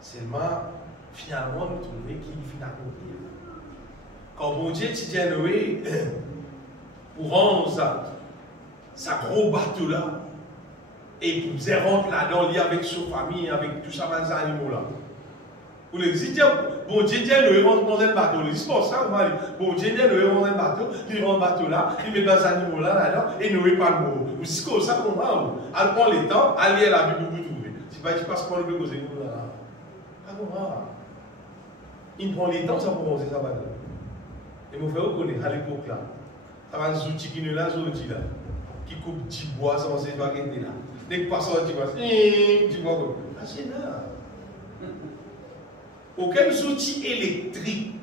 Seulement, finalement, nous trouvons qu'il finit à accomplir. Quand bon Dieu dit à Noé, pour rendre sa gros bateau là, et pour faire rentrer là-dedans, lié avec sa famille, avec tout ça, ces animaux-là. Pour le dire, bon Dieu dit Noé rentre dans un bateau. Il dit, ça, bon Dieu dit Noé rentre dans un bateau, il rentre dans le bateau là, il met des animaux là-dedans, et Noé pas de mot. Ou si comme ça, on va, elle prend le temps, elle lit la Bible pour vous trouver. Si pas, tu passes par le peu causer nous là. Ah bon, il prend le temps, ça pour manger ça va. Et mon frère, vous connaissez, à l'époque là, ça va un outil qui ne l'a, outil là, qui coupe du bois sans se faire là. Dès que passe tu vois, tu vois quoi. Ah, c'est là. Aucun outil électrique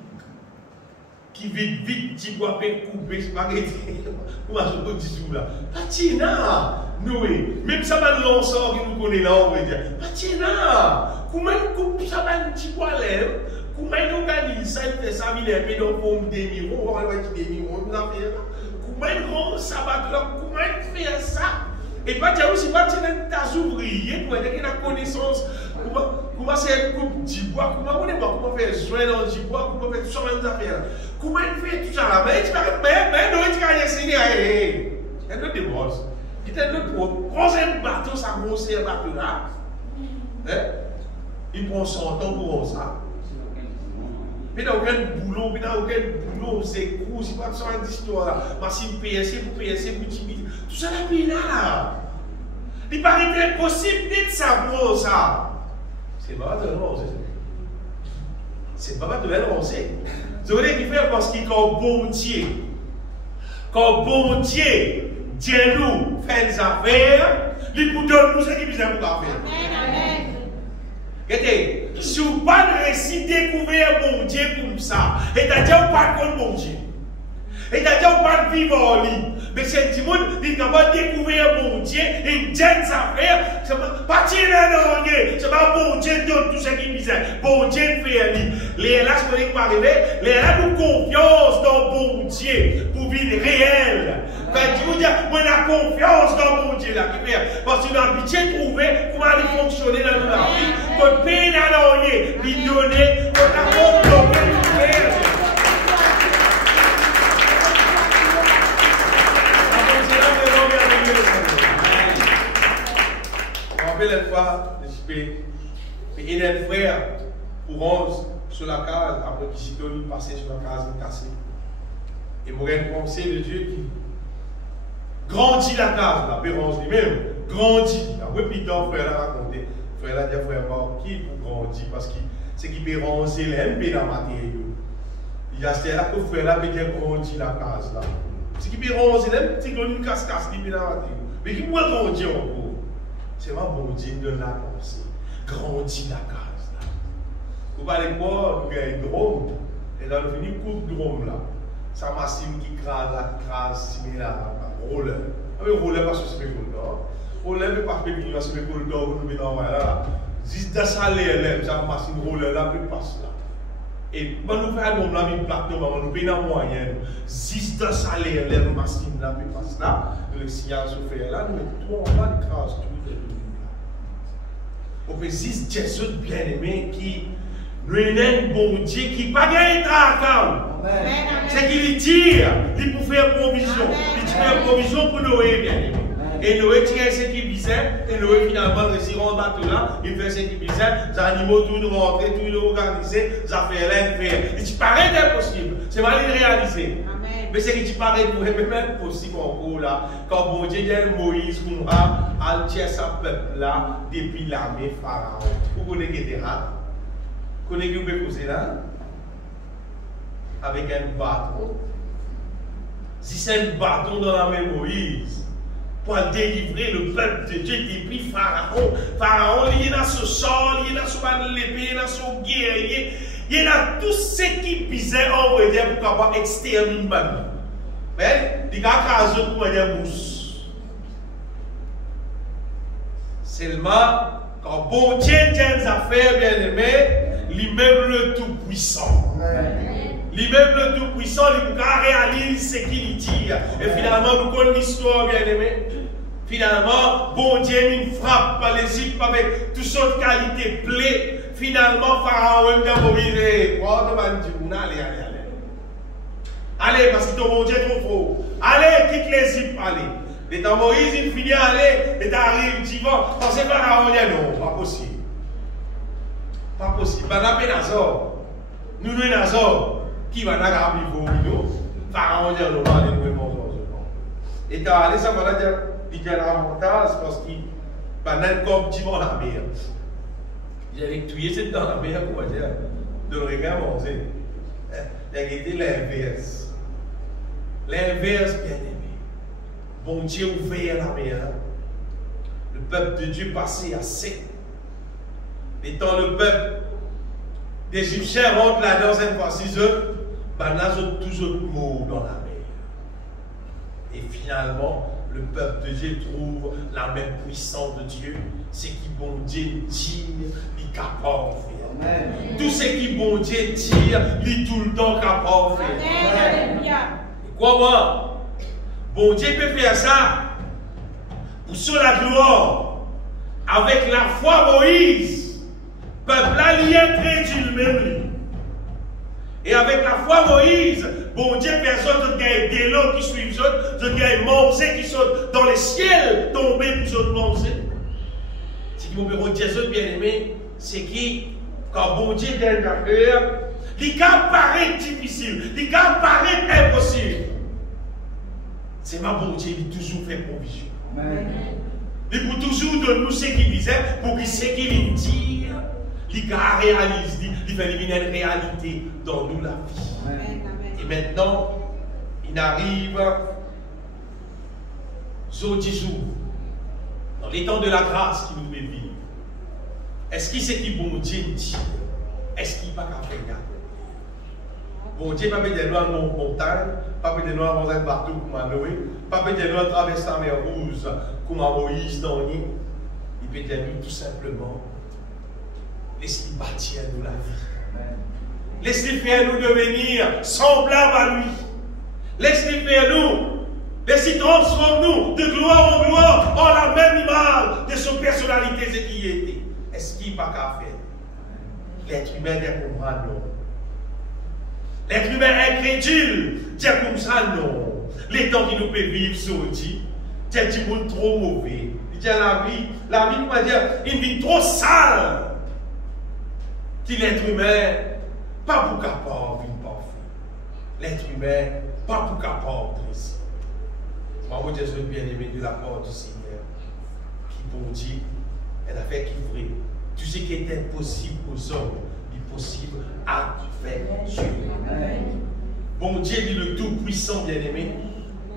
qui vite, tu dois couper spaghetti. Comment je peux dire là? Patina, Noé, même ça va l'ensemble qui nous connaît là, on va dire. Patina, comment coupe ça va un petit poil lèvre? Comment on organise ça? Il fait ça, il est un peu dans forme des miroirs, on va voir des miroirs, comment ça va là? Comment il fait ça? Et pas dire aussi, pas dire tas ouvriers pour aider la connaissance. Comment c'est une coupe du bois, comment faire soin dans du bois, comment faire tout ça dans les affaires. Comment il fait tout ça là? Mais non, il va y essayer. Il y a d'autres déboires. Il y a d'autres pour prendre un bateau, ça grosse un bateau là. Il prend son temps pour ça. Mais dans aucun boulot, c'est gros, c'est pas de ça d'histoire là. Parce qu'il PSC pour timide. Tout ça là. Il paraît impossible de savoir ça. C'est pas de l'annoncer. C'est pas de l'annoncer. Vous voulez qu'il fait parce qu'il est bon Dieu. Quand bon Dieu, Dieu nous fait des affaires, il vous donne nous ce qu'il besoin pour faire. Amen. Regardez, si vous n'avez pas réussi à découvrir bon Dieu comme ça, et c'est-à-dire pas contre bon Dieu. Et c'est-à-dire pas vivre en lui. Mais c'est du monde qui est capable de découvrir mon Dieu, une jeune affaire, c'est pas tirer dans le c'est pas bon Dieu donne tout ce qu'il disait. Bon Dieu fait un livre. Les là, ce qui va arriver, les là, nous confiance dans bon Dieu pour vivre réel. Quand tu vous dis, on a confiance dans mon Dieu là, parce que dans pitié trouver comment il fonctionner dans la vie, qu'on paye dans l'oreille, lui donner, qu'on a développé tout faire. Les fois, et les frères pour 11 sur la case, après qu'ils sont passés sur la case cassée. Et moi, j'ai une pensée de Dieu qui grandit la case, la Pérance lui-même, grandit. Après, puis frère l'a raconté. frère là, dit frère, qui pour grandir parce que c'est qui peut rendre l'élève dans la matière. Il y a c'est là que frère là peut grandir la case là. C'est qui peut rendre l'élève, c'est une casse-casse qui peut dans la matière. Mais qui peut grandir encore? C'est ma bon Dieu de la pensée. Grandir la case là. Vous parlez de quoi? Vous avez un drôme. Et dans le fini, coupe drôme là. Ça machine qui crase similaire à roller. Avec roller parce que c'est mes couleurs. Roller n'est pas fait venir sur mes couleurs, vous nous mettez en là. Juste dans ça, ça machine roller là, plus passe là. Et quand nous faisons là, une plateau, nous payons en moyenne. Juste dans ça, la machine là, plus passe là. Le signal se fait là, nous mettons tout en bas, nous crase tout. On peut juste Jésus bien-aimé qui nous est un bon Dieu qui n'a pas gagné à c'est qu'il tire, il peut faire provision. Il fait provision pour Noé, bien-aimé. Et Noé tire ce qui visait, et Noé finalement réussit en bateau là, il fait ce qui visait, les animaux tout rentrés, tout organisé, ça fait l'air faire. Il te paraît impossible, c'est mal réalisé. Mais c'est qui te paraît pour même possible encore là, quand bon Dieu dit Moïse, qu'on a tiré sa peuple là, depuis l'armée Pharaon. Vous connaissez qui était là? Vous connaissez qui vous pouvez causer là? Avec un bâton. Si c'est un bâton dans la main Moïse, pour délivrer le peuple de Dieu depuis Pharaon. Pharaon, il y a ce sort, il y a son l'épée, il y a son guerrier, il y a tout ce qui pisait en vrai pour pouvoir exterminer. Mais il y a un cas pour une mousse. Seulement, quand bon Dieu tient des affaires, bien aimé, lui-même le Tout-Puissant. Lui-même le Tout-Puissant, il réalise ce qu'il dit. Et finalement, nous connaissons l'histoire, bien aimé. Finalement, bon Dieu, il frappe par les îles avec toutes sortes de qualités plaies. Finalement, Pharaon, il dit à Moïse, allez. Allez, parce que ton bon Dieu est trop fort. Allez, quitte les îles, allez. Et dans Moïse, il finit à aller, et t'arrives, tu vas. Parce que Pharaon dit non, pas possible. Pas possible. Pas la peine Nazor. Nous, Nazor, qui va n'agarrer vos vidéos. Pharaon dit non, allez, nous, et t'as allé, ça va dire, il y a un avantage parce qu'il y comme tu vas la mer. Il allait tuer cette dans la mer, comment dire, de le regarder manger. Il a été l'inverse. L'inverse, bien aimé. Bon Dieu ouvert la mer. Le peuple de Dieu passé à sec. Étant le peuple des Égyptiens rentrent là-dedans cette fois-ci, ils ont toujours morts dans la mer. Et finalement, le peuple de Dieu trouve la main puissante de Dieu. Ce qui bon Dieu tire, il est capable de faire. Tout ce qui bon Dieu tire, il est tout le temps capable de faire. Comment? Bon Dieu peut faire ça pour sur la gloire. Avec la foi Moïse, le peuple là, il est incrédule même. Et avec la foi Moïse, bon Dieu, personne ne des lots qui suivent, de gagne manger qui sont dans les ciels, tombés pour manger. Ce qui me dire Jésus bien-aimé, c'est qui, quand bon Dieu donne une affaire, il paraît difficile, il paraît impossible. C'est ma bon Dieu, il toujours fait provision. Il peut toujours donner nous ce qu'il disait, pour qu'il sait qu'il dit, il réalise, il fait une réalité dans nous la vie. Amen. Et maintenant, il arrive au 10 jours, dans les temps de la grâce qui nous fait vivre. Est-ce qu'il sait qui bon Dieu dit? Est-ce qu'il n'a pas qu'à faire? Bon Dieu, pas peut de nous en montagne, pas peut de nous en un bateau comme Noé, pas peut de nous traverser la mer Rouge comme Moïse dans l'île. Il peut de nous tout simplement laissez-le bâtir nous la vie. Laissez-le faire nous devenir semblables à lui. Laissez-le faire nous. Laissez-le transformer nous de gloire en gloire en la même image de son personnalité ce qui était. Est-ce qu'il n'a pas qu'à faire? L'être humain est comme ça, non. L'être humain incrédule, c'est comme ça, non. Les temps qui nous peut vivre sur Dieu, c'est du monde trop mauvais. Il dit la vie, comment dire, une vie trop sale. Qui l'être humain, pas pour capable une parfait. L'être humain, pas pour capable ici. Maman Jésus bien-aimé de la part du Seigneur, qui pour Dieu, elle a fait qui vrai. Tout ce qui est impossible aux hommes est possible avec Dieu. Bon Dieu dit le Tout-Puissant, bien-aimé,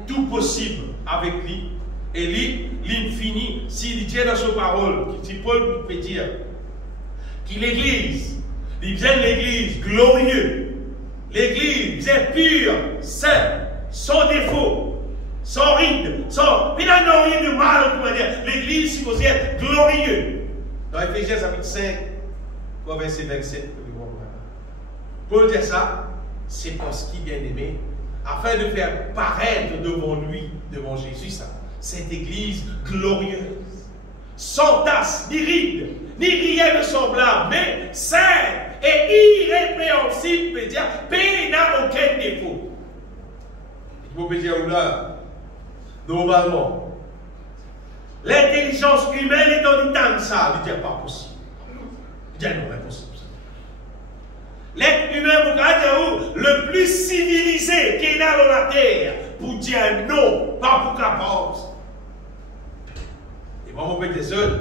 tout possible avec lui. Et lui, l'infini, s'il dit dans sa parole, si Paul peut dire, que l'Église, il vient de l'Église glorieux, l'Église est pure, sainte, sans défaut, sans ride, sans. Il n'y a rien de mal, on peut dire. L'Église est supposée être glorieuse. Dans Éphésiens chapitre 5, verset 27, Paul dit ça, c'est parce qu'il est bien aimé, afin de faire paraître devant lui, devant Jésus, ça, cette Église glorieuse, sans tasse, ni ride, ni rien de semblable, mais sainte et irrépréhensible, peut dire, pays n'a aucun défaut. Vous pouvez dire, là, normalement, l'intelligence humaine est dans une temps ça, il dit pas possible. Il dit non, impossible. L'être humain, vous dire, le plus civilisé qu'il y a dans la terre, pour dire non, pas pour capable. Et moi, on peut dire seul.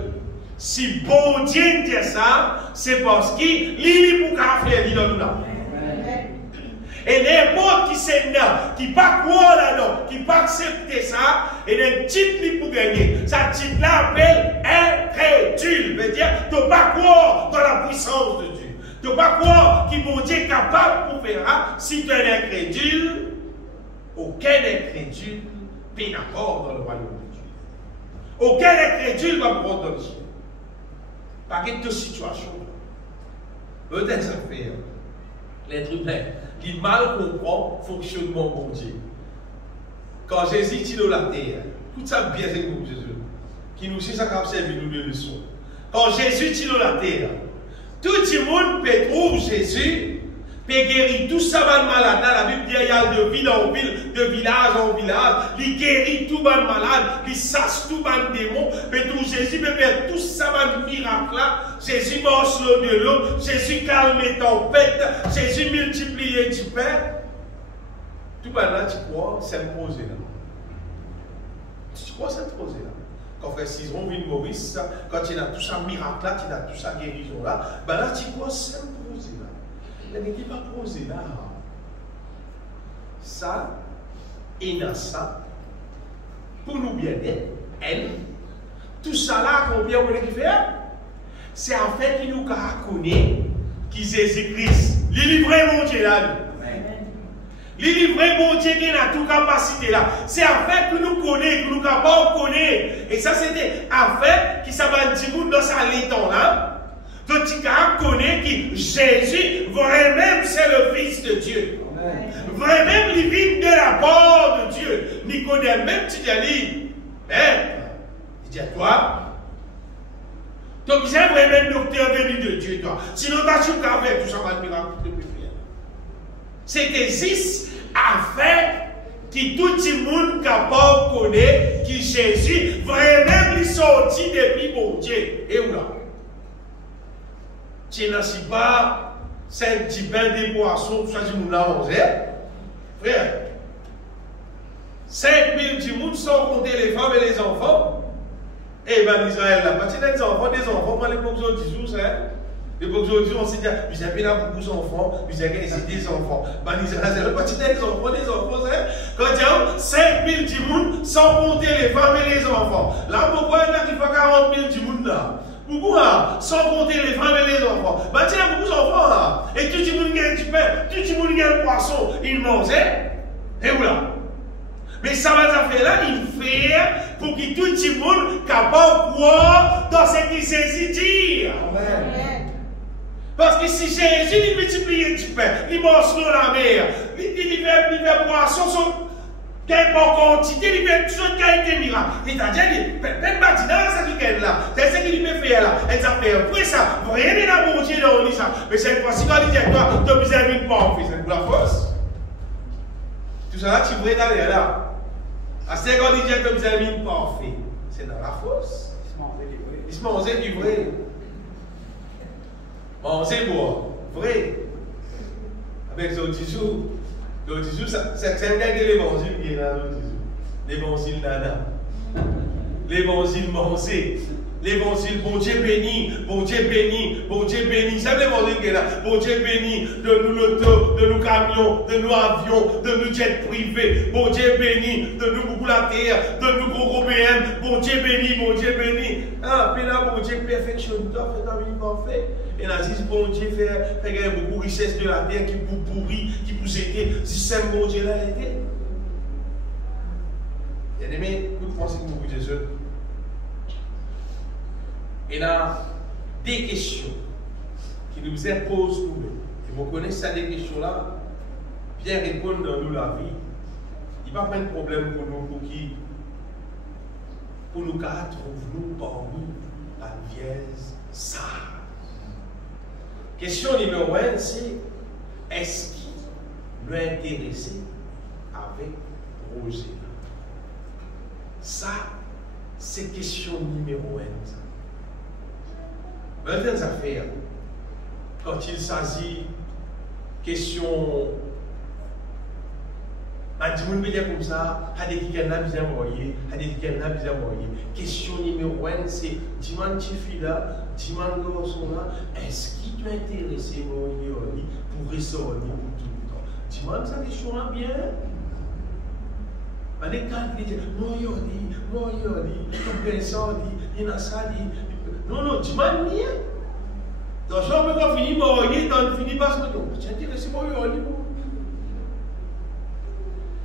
Si bon Dieu dit ça, c'est parce qu'il lit pour faire dit dans nous là. Et n'importe qui c'est là, qui pas croire là-dedans, qui pas accepter ça, et un titre pour gagner. Ça titre là appelle incrédule. Veut dire, tu ne pas croire dans la puissance de Dieu. Tu ne pas croire qu'il bon Dieu est capable pour faire. Si tu es un incrédule, aucun incrédule peut n'apport dans le royaume de Dieu. Aucun incrédule va prendre dans le ciel. Par quelle situation, peut-être ça fait l'être humain. Il mal comprend le fonctionnement de Dieu. Quand Jésus est dans la terre, tout ça bien c'est pour Jésus, qui nous sait ça comme ça, nous les leçons. Quand Jésus est dans la terre, tout le monde peut trouver Jésus, peut guérir tout ça malade. La Bible dit il y a de ville en ville, de village en village, il guérit tout le malade, il sasse tout le démon, mais tout Jésus peut faire tout ça miracle là. Jésus mange l'eau de l'eau, Jésus calme les tempêtes, Jésus multiplie du pain. Tout le monde tu crois, c'est le projet là. Tu crois c'est le projet là. Quand frère Cizeron vient Maurice, quand il a tout ça miracle là, il a tout ça guérison là, ben là tu crois c'est le projet là. Il n'est pas posé là. Ça, et dans ça, pour nous bien être, elle, tout ça là, combien on veut faire, c'est afin qu'il nous connaisse qui Jésus-Christ, le livrer mon Dieu là. Le livrer mon Dieu qui a toute capacité là. C'est afin que nous connaissions, que nous capables de connaître. Et ça, c'était afin qu'il s'abatte dans sa léton là. Donc, tu connais que Jésus, vraiment, c'est le Fils de Dieu. Amen. Vraiment, il vient de la part de Dieu. Nicodème, même tu dis, il dit à toi, donc, c'est vraiment le docteur venu de Dieu, toi. Sinon, tu as fait tout ça, va te miracle de plus faire. C'est existe afin que tout le monde capable de connaître que Jésus, vraiment, il sorti depuis mon Dieu. Et où là? Tu n'as pas 5 petits pains des poissons, tout ça, tu nous l'as mangé. Frère, 5000 du monde sans compter les femmes et les enfants. Et bien, Israël, là, quand tu as des enfants, moi, l'époque de 10 jours, l'époque de 10 jours, on s'est dit, vous avez là beaucoup d'enfants, vous avez des enfants. Ben, Israël, quand tu as des enfants, quand tu as 5000 du monde sans compter les femmes et les enfants. Là, pourquoi il n'arrive pas 40 000 du monde là? Beaucoup, sans compter les femmes et les enfants. Bah, tu as beaucoup d'enfants, et tout le monde gagne du pain, tout le monde gagne du poisson, il mangeait, et voilà. Mais ça va faire là, il fait pour que tout le monde capable de croire dans ce que Jésus dit. Amen. Parce que si Jésus il multiplie du pain, il mange dans la mer, il fait poisson, qu'importe quantité, il fait toute qualité miracle. C'est-à-dire, même maintenant, ça qui est là, c'est ce qu'il peut faire là. Et ça fait après ça, vous voyez la bonté dans le ça. Mais cette fois-ci, quand il dit à toi, tu as besoin d'une pompe, c'est pour la force. Tout ça là, tu pourrais aller là. À ce quand il dit que tu as besoin d'une pompe, c'est dans la force. Il se mangeait du vrai. Manger boire, vrai. Avec son tisou. Donc, c'est un gars de l'évangile qui est là. L'évangile nana. L'évangile manger. L'évangile, bon Dieu béni, bon Dieu béni, bon Dieu béni. C'est l'évangile qui est là. Bon Dieu béni de nous l'auto, de nous camions, de nous avions, de nous jets privés. Bon Dieu béni de nous beaucoup la terre, de nous gros BM. Bon Dieu béni, bon Dieu béni. Ah, puis là, bon Dieu perfectionne, fait un vie parfait. Et là, dit bon Dieu fait gagner beaucoup de richesse de la terre qui vous pourrit, qui vous aide. Si c'est bon Dieu là, été. Bien aimé, écoute-moi ce que vous dites. Et là, des questions qui nous imposent nous-mêmes. Et vous connaissez ça, des questions-là, bien répondre dans nous la vie. Il n'y a pas de problème pour nous, pour nous qu'à trouver-nous parmi la vieille sage. Question numéro 1, c'est est-ce qu'il nous intéressé avec Roger? Ça, c'est question numéro 1. Certaines affaires, quand il s'agit question, un monde peut dire comme ça, à des qui n'a bien envoyé, à des qui n'a bien envoyé. Question numéro 1, c'est dis-moi petit fille là, dis-moi le garçon là, est-ce qu'il t'a intéressé pour ressortir pour tout le temps? Dis-moi ça question là bien. On est quand il dit non yoli, comme ça dit, il a ça dit. Non, dis-moi rien. Donc, si on peut finir par rien, on finit par se dire, c'est intéressé par rien.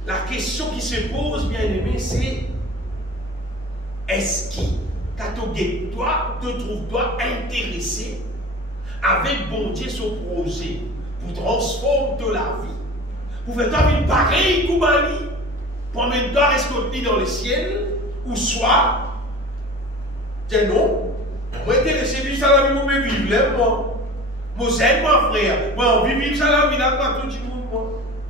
La question qui se pose, bien aimé, c'est est-ce que toi, te trouves-toi intéressé avec bon Dieu ce projet pour transformer de la vie, pour faire ta vie pareille comme Ali, pour même temps rester dans le ciel, ou soit, tiens non. Moi, intéressé vivre ça la vie, moi, vivre moi. Moi, c'est mon frère. Moi, on vit vivre ça la vie, là, pas tout le monde, moi.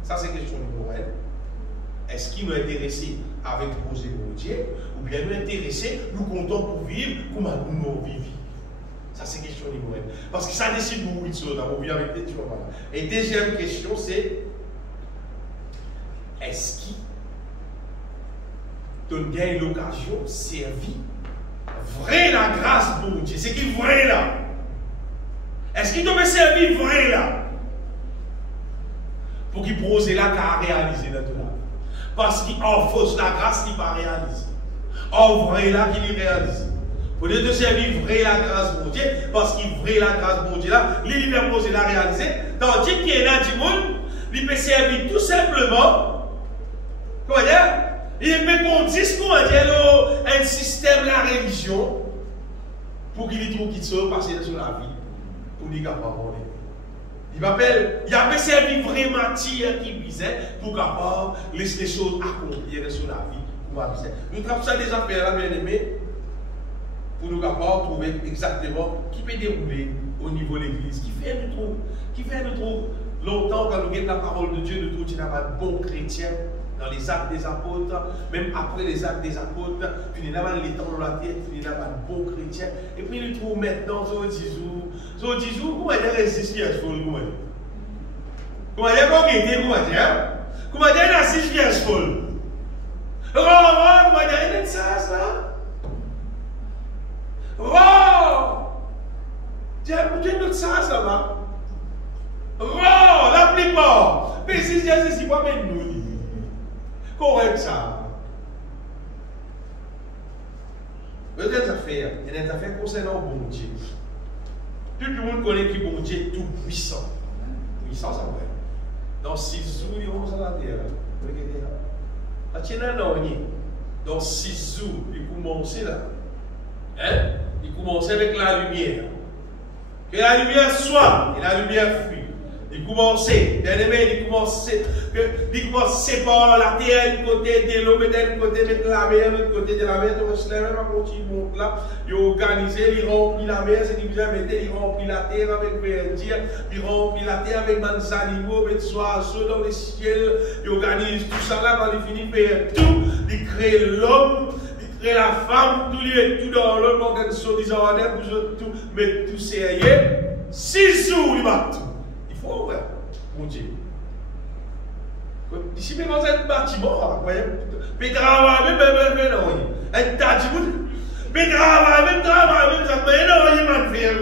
Ça, c'est question numéro 1. Est-ce qu'il nous intéressé avec projet de Dieu, ou bien nous intéressé, nous comptons pour vivre, comment nous vivons? Ça, c'est question numéro 1. Parce que ça décide beaucoup de choses, on vit avec des choses. Et deuxième question, c'est est-ce qu'il donne bien l'occasion de servir vrai la grâce de Dieu? C'est qui vrai là? Est-ce qu'il doit servir vrai là? Pour qu'il pose là qu'à réaliser dans tout là. Parce qu'en fausse la grâce, il va réaliser. En vrai là, qu'il réalise. Pour lieu de servir vrai la grâce de Dieu, parce qu'il vrai la grâce de Dieu là, il va poser la réaliser. Tandis qu'il est là du monde, il peut servir tout simplement. Comment dire? Il peut qu'on dise comment dire un système, la religion, pour qu'il trouve qu'il soit passé sur la vie, pour lui capable. Il m'appelle, il a servi vraiment qui visait pour capable laisser les choses accomplir sur la vie. Nous travaillons ça déjà fait là, bien aimé, pour nous capables trouver exactement qui peut dérouler au niveau de l'église, qui fait nous trouve longtemps quand nous avons la parole de Dieu, nous trouvons qu'il n'y a pas de bons chrétiens. Dans les actes des apôtres, même après les actes des apôtres, puis il n'y a pas les temps de la terre, puis il n'y a pas de bons chrétiens. Et puis il trouve maintenant, comment dire, résistir à ce folle, comment dire, comment dire, il a 6 vierges folles. Comment dire, il est ça. Tiens, notre ça va. La plupart. Mais si c'est pas même nous. Correct ça. Il y a des affaires concernant bon Dieu. Tout le monde connaît qui bon Dieu tout puissant. Puissant, ça va. Dans 6 jours, il y a la terre. Regardez là. Tiens, dans 6 jours, il commence là. Hein? Il commence avec la lumière. Que la lumière soit et la lumière fuit. Il commençait, bien aimé, il commençait à séparer la terre du côté de l'eau, du côté de la mer, du côté de la mer, donc c'est la même quand il monte là, il organise, il remplit la mer, c'est qu'il il remplit la terre avec verdure, il remplit la terre avec des animaux, avec des oiseaux dans le ciel, il organise tout ça là, quand il finit par tout, il crée l'homme, il crée la femme, tout lui est tout dans l'homme, organisation des ordres, tout, mais tout sérieux, 6 jours il bat tout. Oh ouais, mon Dieu. Ici, même dans un bâtiment, vous voyez, mais travailler, un tas de monde. Mais travail, même ça, mais non, il m'a fait,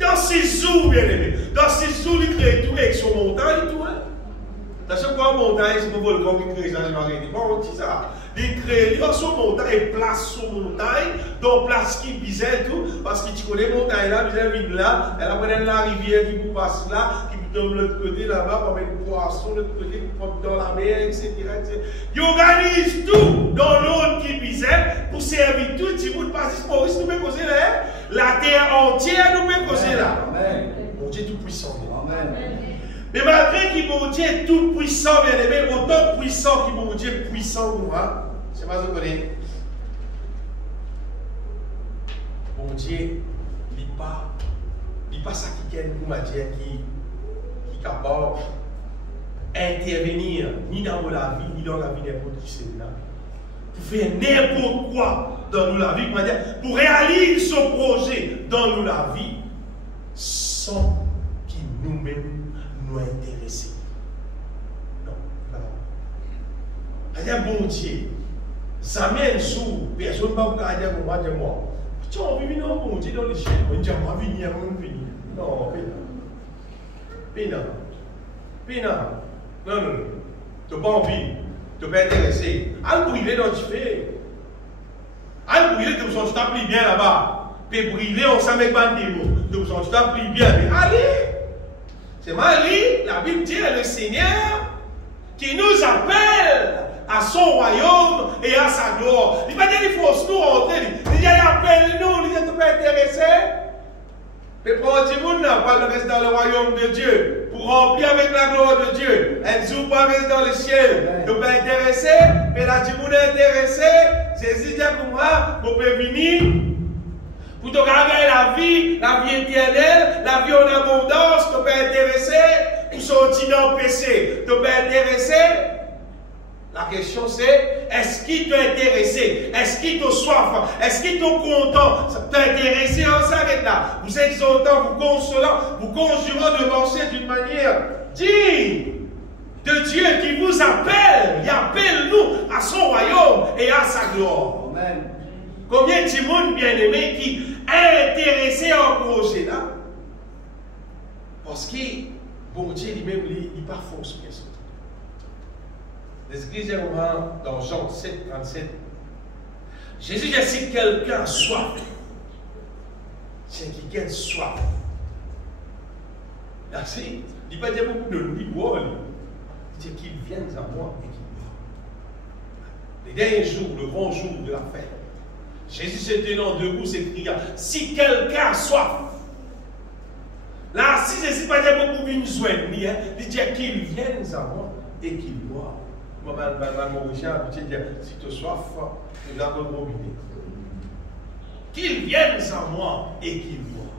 dans 6 jours, bien aimé, dans 6 jours, il crée tout avec son montagne, tout, hein. Dans ce quoi, montagne, c'est pour le volcan qui crée ça, je m'arrête. Bon, on dit ça. Il crée, il a son montagne, place sur montagne, donc place qui bisait tout, parce que tu connais montagne là, bisait vide là, elle a pris la rivière qui vous passe là, qui vous donne de l'autre côté là-bas, pour mettre le poisson de l'autre côté, pour prendre dans la mer, etc. Il organise tout dans l'eau qui bisait pour servir tout, si vous ne passez pas, nous pouvons causer là, la terre entière nous pouvons causer là. Mon Dieu tout puissant. Amen. Mais malgré qu'il mon Dieu est tout puissant, bien aimé, autant puissant qu'il mon Dieu est puissant pour moi, c'est pas ce que vous connaissez. Mon Dieu, il n'est pas ça qui est pour ma Dieu qui est capable d'intervenir ni dans la vie, ni dans la vie n'importe qui c'est là. Pour faire n'importe quoi dans nous la vie, pour réaliser son projet dans nous la vie, sans qu'il nous-mêmes nous intéresser. Non, non. Il y a un bon Dieu. Ça mène sous, personne ne va vous garder pour moi de moi. Tu as envie de venir bon Dieu dans le ciel. On dit, on va venir, on va venir. Non, Pina. Non. Tu n'as pas envie. Tu n'es pas intéressé. Allez brûler dans le feu. Allez brûler, tu t'appliques bien là-bas. Puis brûler, on s'en met pas de démon. Tu t'appliques bien. Mais allez! C'est Marie, la Bible dit, le Seigneur qui nous appelle à son royaume et à sa gloire. Il va dire qu'il faut nous rentrer. Il dit, appelle-nous, il dit, tu peux intéresser. Mais pour un petit monde, n'a pas de rester dans le royaume de Dieu. Pour remplir avec la gloire de Dieu. Elle ne joue pas rester dans le ciel. Tu peux intéresser, mais là, tu peux intéresser. Jésus dit pour moi, vous pouvez venir. Pour te gagner la vie éternelle, la vie en abondance, tu peux intéresser, pour sortir dans le péché, tu peux intéresser. La question c'est, est-ce qu'il t'a intéressé? Est-ce qu'il t'a soif? Est-ce qu'il t'a content? Ça t'a intéressé, on s'arrête là. Vous exhortant, vous consolant, vous conjurant de marcher d'une manière digne de Dieu qui vous appelle. Il appelle nous à son royaume et à sa gloire. Amen. Combien de monde bien-aimé qui est intéressé à un projet là? Parce que bon Dieu lui-même, il n'est pas force personne. L'Église Romain dans Jean 7, 37. Jésus dit si quelqu'un a soif, c'est qui gagne soif. Là, il ne dit pas dire beaucoup de lui boire, il dit qu'il vienne à moi et qu'il boit. Les derniers jours, le grand jour de la fête, Jésus se tenant debout s'écria, si quelqu'un a soif, là, si Jésus pas dire beaucoup d'une soif, il dit qu'il vienne à moi et qu'il boit. Moi, Mauricia, je dis, si tu as soif, tu vas le robinet. Qu'il vienne à moi et qu'il boit.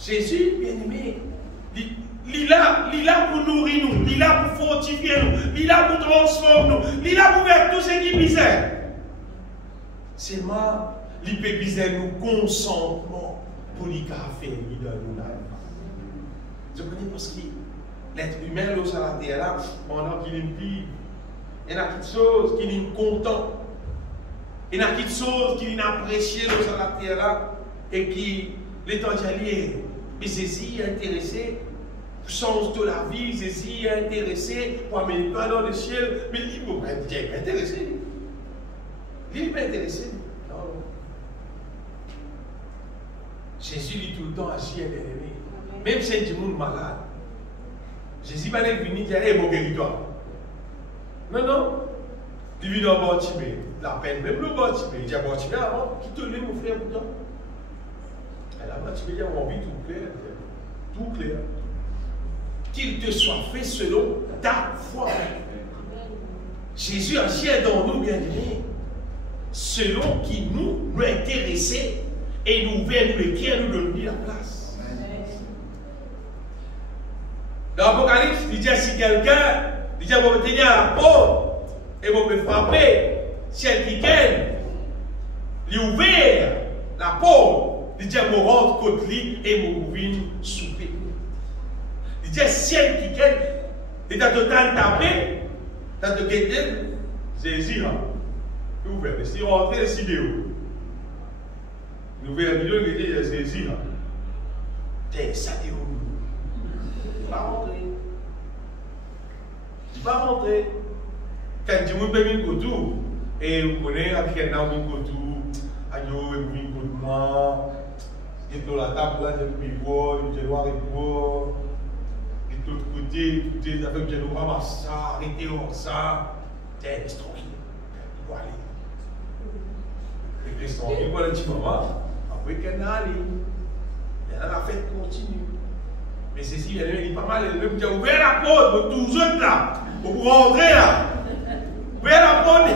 Jésus, bien-aimé, il est là pour nourrir nous, il est là pour fortifier nous, il est là pour transformer nous, il est là pour faire tout ce qui misère. C'est moi, il peut biser nous consentement pour les faire dans nous. Je connais parce que l'être humain, là, sur la terre, là, pendant qu'il est vivre, il y a quelque chose qui est content. Il y a quelque chose qui est apprécié là, sur la terre, là, et qui, l'étant d'y mais Jésus est intéressé pour sens de la vie, Jésus est intéressé pour amener pas dans le ciel, mais il est intéressé. Il n'est pas intéressé. Non. Jésus dit tout le temps agir, bien-aimé. Même si c'est du monde malade. Jésus va venir dire, hey, mon guéritoire. Non. Il vit dans Bartimée. La peine, même le Bartimée. Il dit à Bartimée, avant, qui te l'est, mon frère, pour toi? Et là, Bartimée dit, on vit tout clair. Tout clair. Qu'il te soit fait selon ta foi. Jésus agit dans nous, bien-aimés. Selon qui nous intéresser et nous vers nous écrire, nous donner la place. Dans l'Apocalypse, il dit si quelqu'un, il dit vous me tenir à la porte et vous me frapper, si elle qui gagne, il ouvert la porte, il dit vous rentre contre lui et vous venez souper. Il dit si elle qui gagne, il dit total tapé, dans le guettel, c'est ici là. Ouvert, si rentrez, c'est vidéo. Nouvelle vidéo qui était saisie. T'es ça, t'es où? Tu vas rentrer. Tu vas rentrer. Quand tu me fais une couture, et vous connaissez, avec un homme une couture, aïe, une couture, et dans la table, là, j'ai pris bois, j'ai noir et bois, et de l'autre côté, tout est avec j'ai noir, ça, arrêtez hors ça, t'es tranquille, il faut aller. Et reste tranquille pour le petit moment, après qu'elle a allé, et là, la fête continue. Mais ceci, il est pas mal, il a ouvert la porte, pour tous les autres là, pour rentrer là. Ouvert la porte.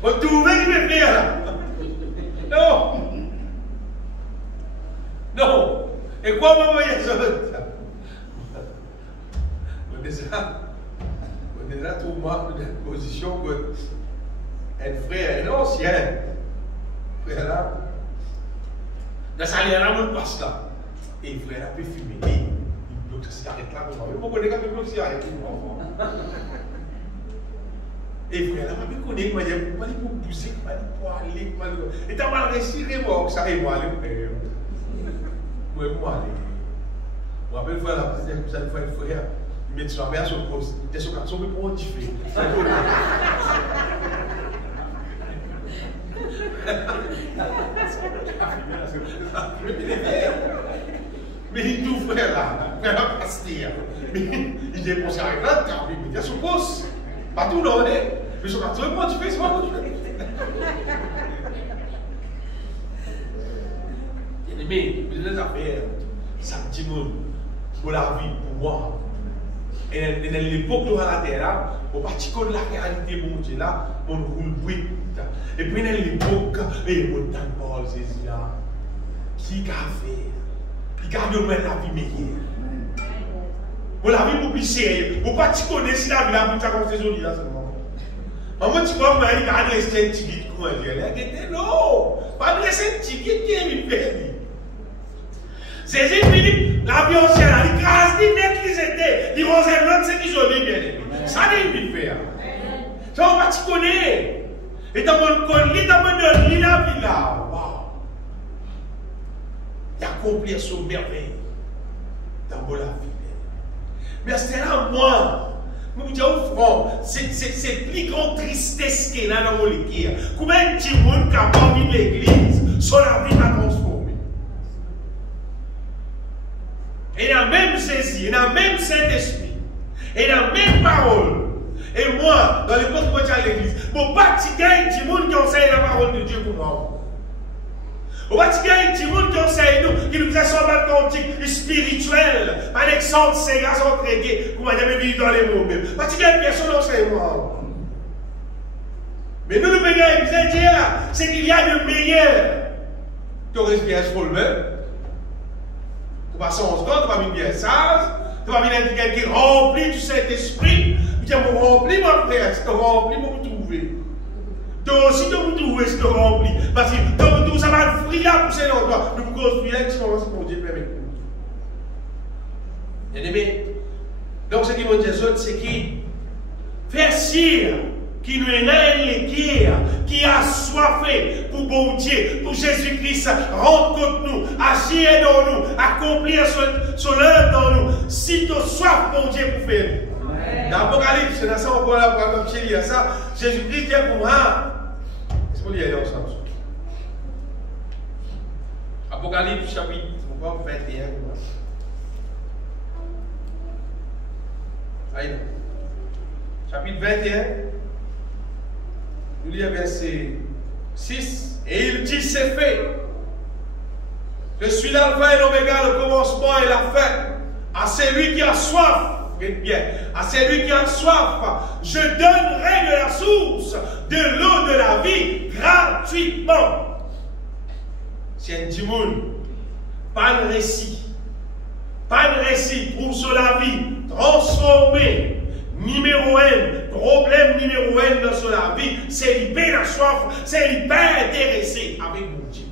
Pour tout ouvrir, il me fait là. Non. Non. Et quoi, maman, il y a ça? On est là, tout le monde dans une position que un frère, un ancien frère là, dans sa ligne là, on passe là. Et le frère là peut fumer. Il bloque sa cigarette là. Vous connaissez quand il bloque sa cigarette. Et le frère là, je ne connais pas. Il m'a dit pour pousser, il m'a dit pour aller. Et tu as mal respiré, moi, que ça arrive, moi, aller. Moi, aller. Je me rappelle, le frère là, il me dit, le frère, il met sur la mer sur le poste. Il était sur le carton, mais pour on dit fait. Mais il tout frère là, frère là, pasteur. Mais il est pour s'arrêter là, il est sur le poste. Pas tout non, mais sur le carton, comment tu fais, c'est pas comment tu fais. Bien-aimé, vous avez des affaires, ça me dit pour la vie, pour moi. Et dans l'époque de la terre là, au parti de la réalité de mon Dieu là, on roule bruit. Et puis dans l'époque, et mon temps Paul, c'est là, qui a fait, qui garde la vie meilleure. Pour la vie pour plus sérieux, pour pas te connaître si la vie là, pour ta concession là seulement. Maman, tu vois, il a resté un petit guide, comment dire, non, pas laisser un petit guide qui est mis perdu. C'est Philippe, l'avion ancien, il crase, il net qu'ils étaient, il rose l'autre, c'est qu'ils ont dit bien aimé. Ça n'est pas faire. Ça, on va te connaître. Et dans mon collier, dans mon lit, la vie là, waouh. Il accomplit son merveille dans mon la vie. Mais c'est là, moi, je vous dis au front, c'est plus grande tristesse qu'il y a dans mon équipe. Combien de gens qui ont envie de l'église, son la vie a transformé. Et la même saisie, et la même Saint-Esprit, et la même parole. Et moi, dans l'époque où j'étais à l'église, mon parti gagne du monde qui enseigne la parole de Dieu pour moi. Au parti gagne du monde qui enseigne nous, qui nous a son baptême spirituel, par l'exemple, c'est grâce à entreguer, comme on a jamais vu dans les mots même. Parti gagne personne enseigne moi. Mais nous, le meilleur épisode, c'est qu'il y a le meilleur. Tu respires pour le même. Tu vas sans secondes, tu vas venir bien sage, tu vas venir quelqu'un qui remplit du Saint-Esprit. Tu vas remplir mon frère, si tu remplis, je vais vous trouver. Toi aussi, tu vas vous trouver si tu remplis. Parce que tout ça va être fruit là pour ces endroits. Nous vous construisons un petit moment pour Dieu permet. Bien-aimé. Donc, ce qui m'a dit, c'est qui faire sire, qui nous est qui a soifé pour bon Dieu, pour Jésus-Christ, rentre contre nous, agir dans nous, accomplir son œuvre dans nous. Si tu as soif, bon Dieu, pour faire. Dans l'Apocalypse, c'est dans ça on voit là, comme chez lui, ça, Jésus-Christ dit pour moi. Est-ce qu'on y est ensemble? Apocalypse chapitre 21. Aïe. Chapitre 21. Nous lisons verset 6. Et il dit, c'est fait. Je suis l'alpha et l'oméga, le commencement et la fin. À celui qui a soif. Bien, à celui qui a soif, je donnerai de la source de l'eau de la vie gratuitement. C'est un dimoun. Pas de récit. Pas de récit pour sur la vie. Transformé. Numéro 1. Problème numéro 1 dans sur la vie. C'est l'hyper la soif. C'est l'hyper intéressé avec mon Dieu.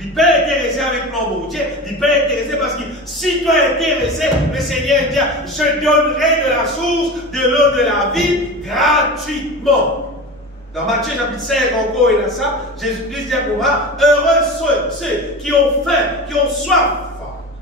Il peut intéresser avec mon Dieu, il peut intéresser parce que si tu es intéressé, le Seigneur dit, je donnerai de la source de l'eau de la vie gratuitement. Dans Matthieu chapitre 5, encore, il y a ça. Jésus-Christ dit à moi, heureux ceux qui ont faim, qui ont soif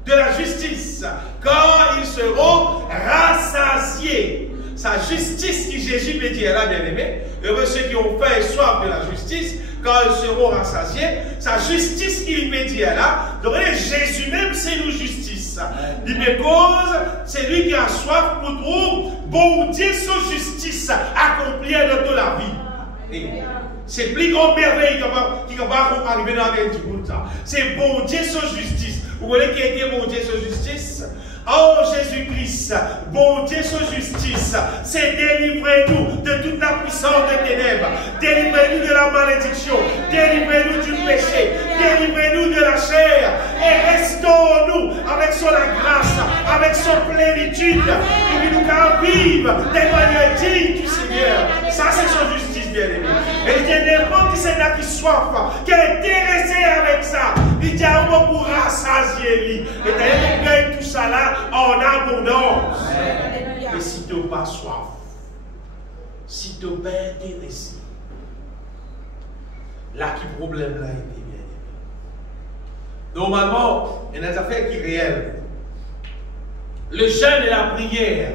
de la justice, car ils seront rassasiés. Sa justice qui Jésus me dit, là, bien aimé, heureux ceux qui ont faim et soif de la justice, car ils seront rassasiés. Sa justice qu'il me dit là, donc Jésus même, c'est nous justice. Il me cause, c'est lui qui a soif pour trouver bon Dieu sa justice accomplie dans toute la vie. C'est plus grand merveille qui va arriver dans la vie du monde. C'est bon Dieu sa justice. Vous voyez qui était bon Dieu sa justice? Oh Jésus-Christ, bon Dieu sa justice, c'est délivrer-nous de toute la puissance des ténèbres, délivrez-nous de la malédiction, délivrez-nous du péché, délivrez-nous de la chair, et restons-nous avec son grâce, avec son plénitude, et nous pouvons vivre des manières dignes du Seigneur. Ça c'est sa justice, bien-aimé. Et il y a n'importe qui c'est là qui soif, qui est intéressé avec ça. Il dit à moi pour rassasier lui. Et d'ailleurs, il gagne tout ça là en abondance. Et si tu n'as pas soif, si tu n'as pas intéressé, là qui problème là était bien aimé. Normalement, il y a des affaires qui sont réelles. Le jeûne et la prière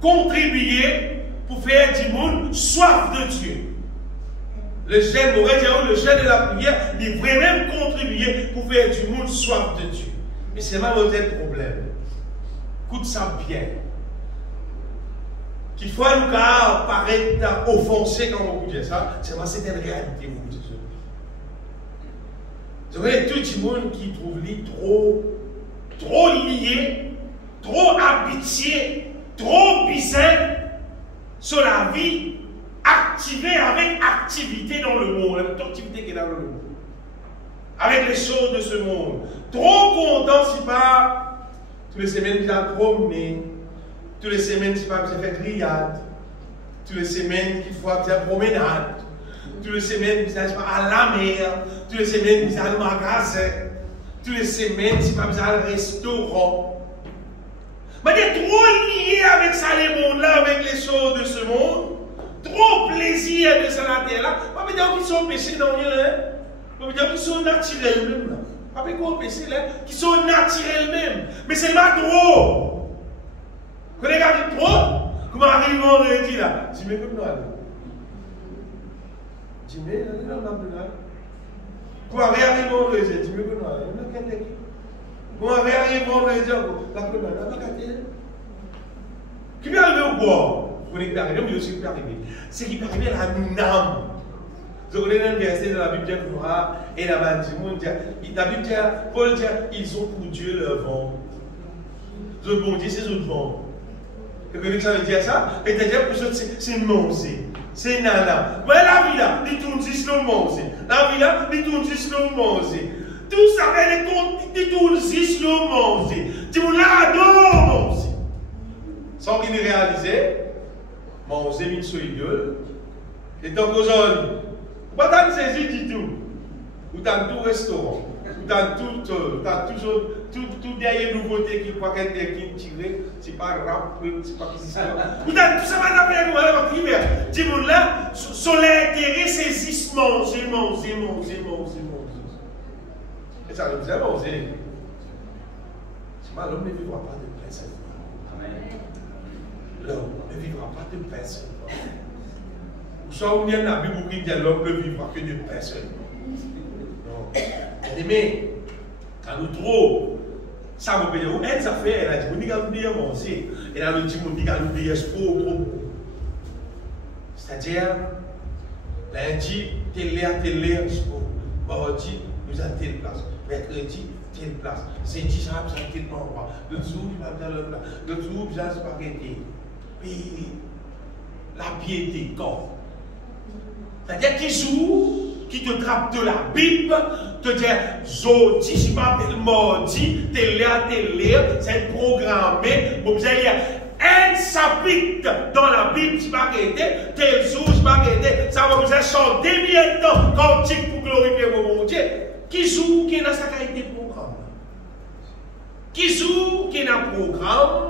contribuaient pour faire du monde soif de Dieu. Le jeûne, le jeûne et la prière, ils vraiment contribuer pour faire du monde soif de Dieu. Mais c'est même un problème. Écoute ça bien. Qu'il faut nous paraître offensé quand on dit ça, c'est une réalité. Vous voyez, tout le monde qui trouve lui trop lié, trop habitué, trop bizarre sur la vie, activé avec activité dans le monde, avec activité qui est dans le monde, avec les choses de ce monde. Trop content si pas, toutes les semaines, il a promené, toutes les semaines, si pas, il fait grillade, toutes les semaines, il faut faire promenade, toutes les semaines, il va à la mer, toutes les semaines, il va au magasin, toutes les semaines, il va au restaurant. Mais il est trop lié avec ça, les mondes là, avec les choses de ce monde. Trop plaisir de ça la terre là. Pas me dire qu'ils sont péchés dans rien. Pas me dire qu'ils sont naturels même là. Pas me dire qu'ils sont péchés là. Qu'ils sont naturels même. Mais c'est pas trop. Quand on regarde trop, comment arrive vendredi là? Tu mets comme nous là. Tu mets là, là. Comment arrive vendredi? Tu mets comme nous là. Comment arrive vendredi? La colonne là. Qui peut arriver au bois? Vous voyez qui peut arriver, mais aussi qui peut arriver. C'est qui peut arriver à l'âme. Vous connaissez un verset dans la Bible pour moi, et là-bas, la Bible dit, Paul dit, ils ont pour Dieu leur vent. Le bon Dieu, c'est autres vent. Vous connaissez que ça veut dire ça? Et c'est-à-dire pour eux, c'est manger. C'est nana. Voilà la vie là, ils tournent juste le manger. La vie là, ils tournent juste le manger. Tout ça, ils tournent juste le manger. Tu vous l'adores manger. Sans qu'il ait réalisé, manger mis sur l'idole, et donc aujourd'hui, vous n'avez pas saisi du tout. Vous avez tout restaurant, vous avez tout derrière nouveauté qui croit qu'elle est tirée, c'est pas rap, c'est pas qui c'est. Vous avez tout ça, madame, vous avez dit, vous là, sur l'intérêt, c'est manger. Et ça nous a mangé. C'est mal, l'homme ne vivra pas de paix seulement. L'homme ne vivra pas de paix seulement. Vous savez, il y a la Bible qui dit l'homme ne vivra que de paix seulement. Non. Mais, quand nous trop, ça vous paye. Où est-ce que ça fait? Elle a dit, vous n'avez pas manger. Elle a dit, vous n'avez pas trop. C'est-à-dire, lundi, telle sport. Mardi, nous avons telle place. Mercredi, telle place. C'est 10 ans, ça a tel endroit. Le jour, il va dans le plat. Le jour, il va se spaghetti. Puis, la piété, corps. C'est-à-dire qu'il joue, qui te trappe de la Bible, te dit, Zodi, je m'appelle Mardi, telle, c'est programmé. Bon, vous allez dire, un chapitre dans la Bible, je m'arrêter, tel jour, je m'arrêter. Ça va vous chanter bien de temps, cantique pour glorifier mon Dieu. Qui joue, qui est dans sa qualité de programme. Qui joue, qui est dans le programme,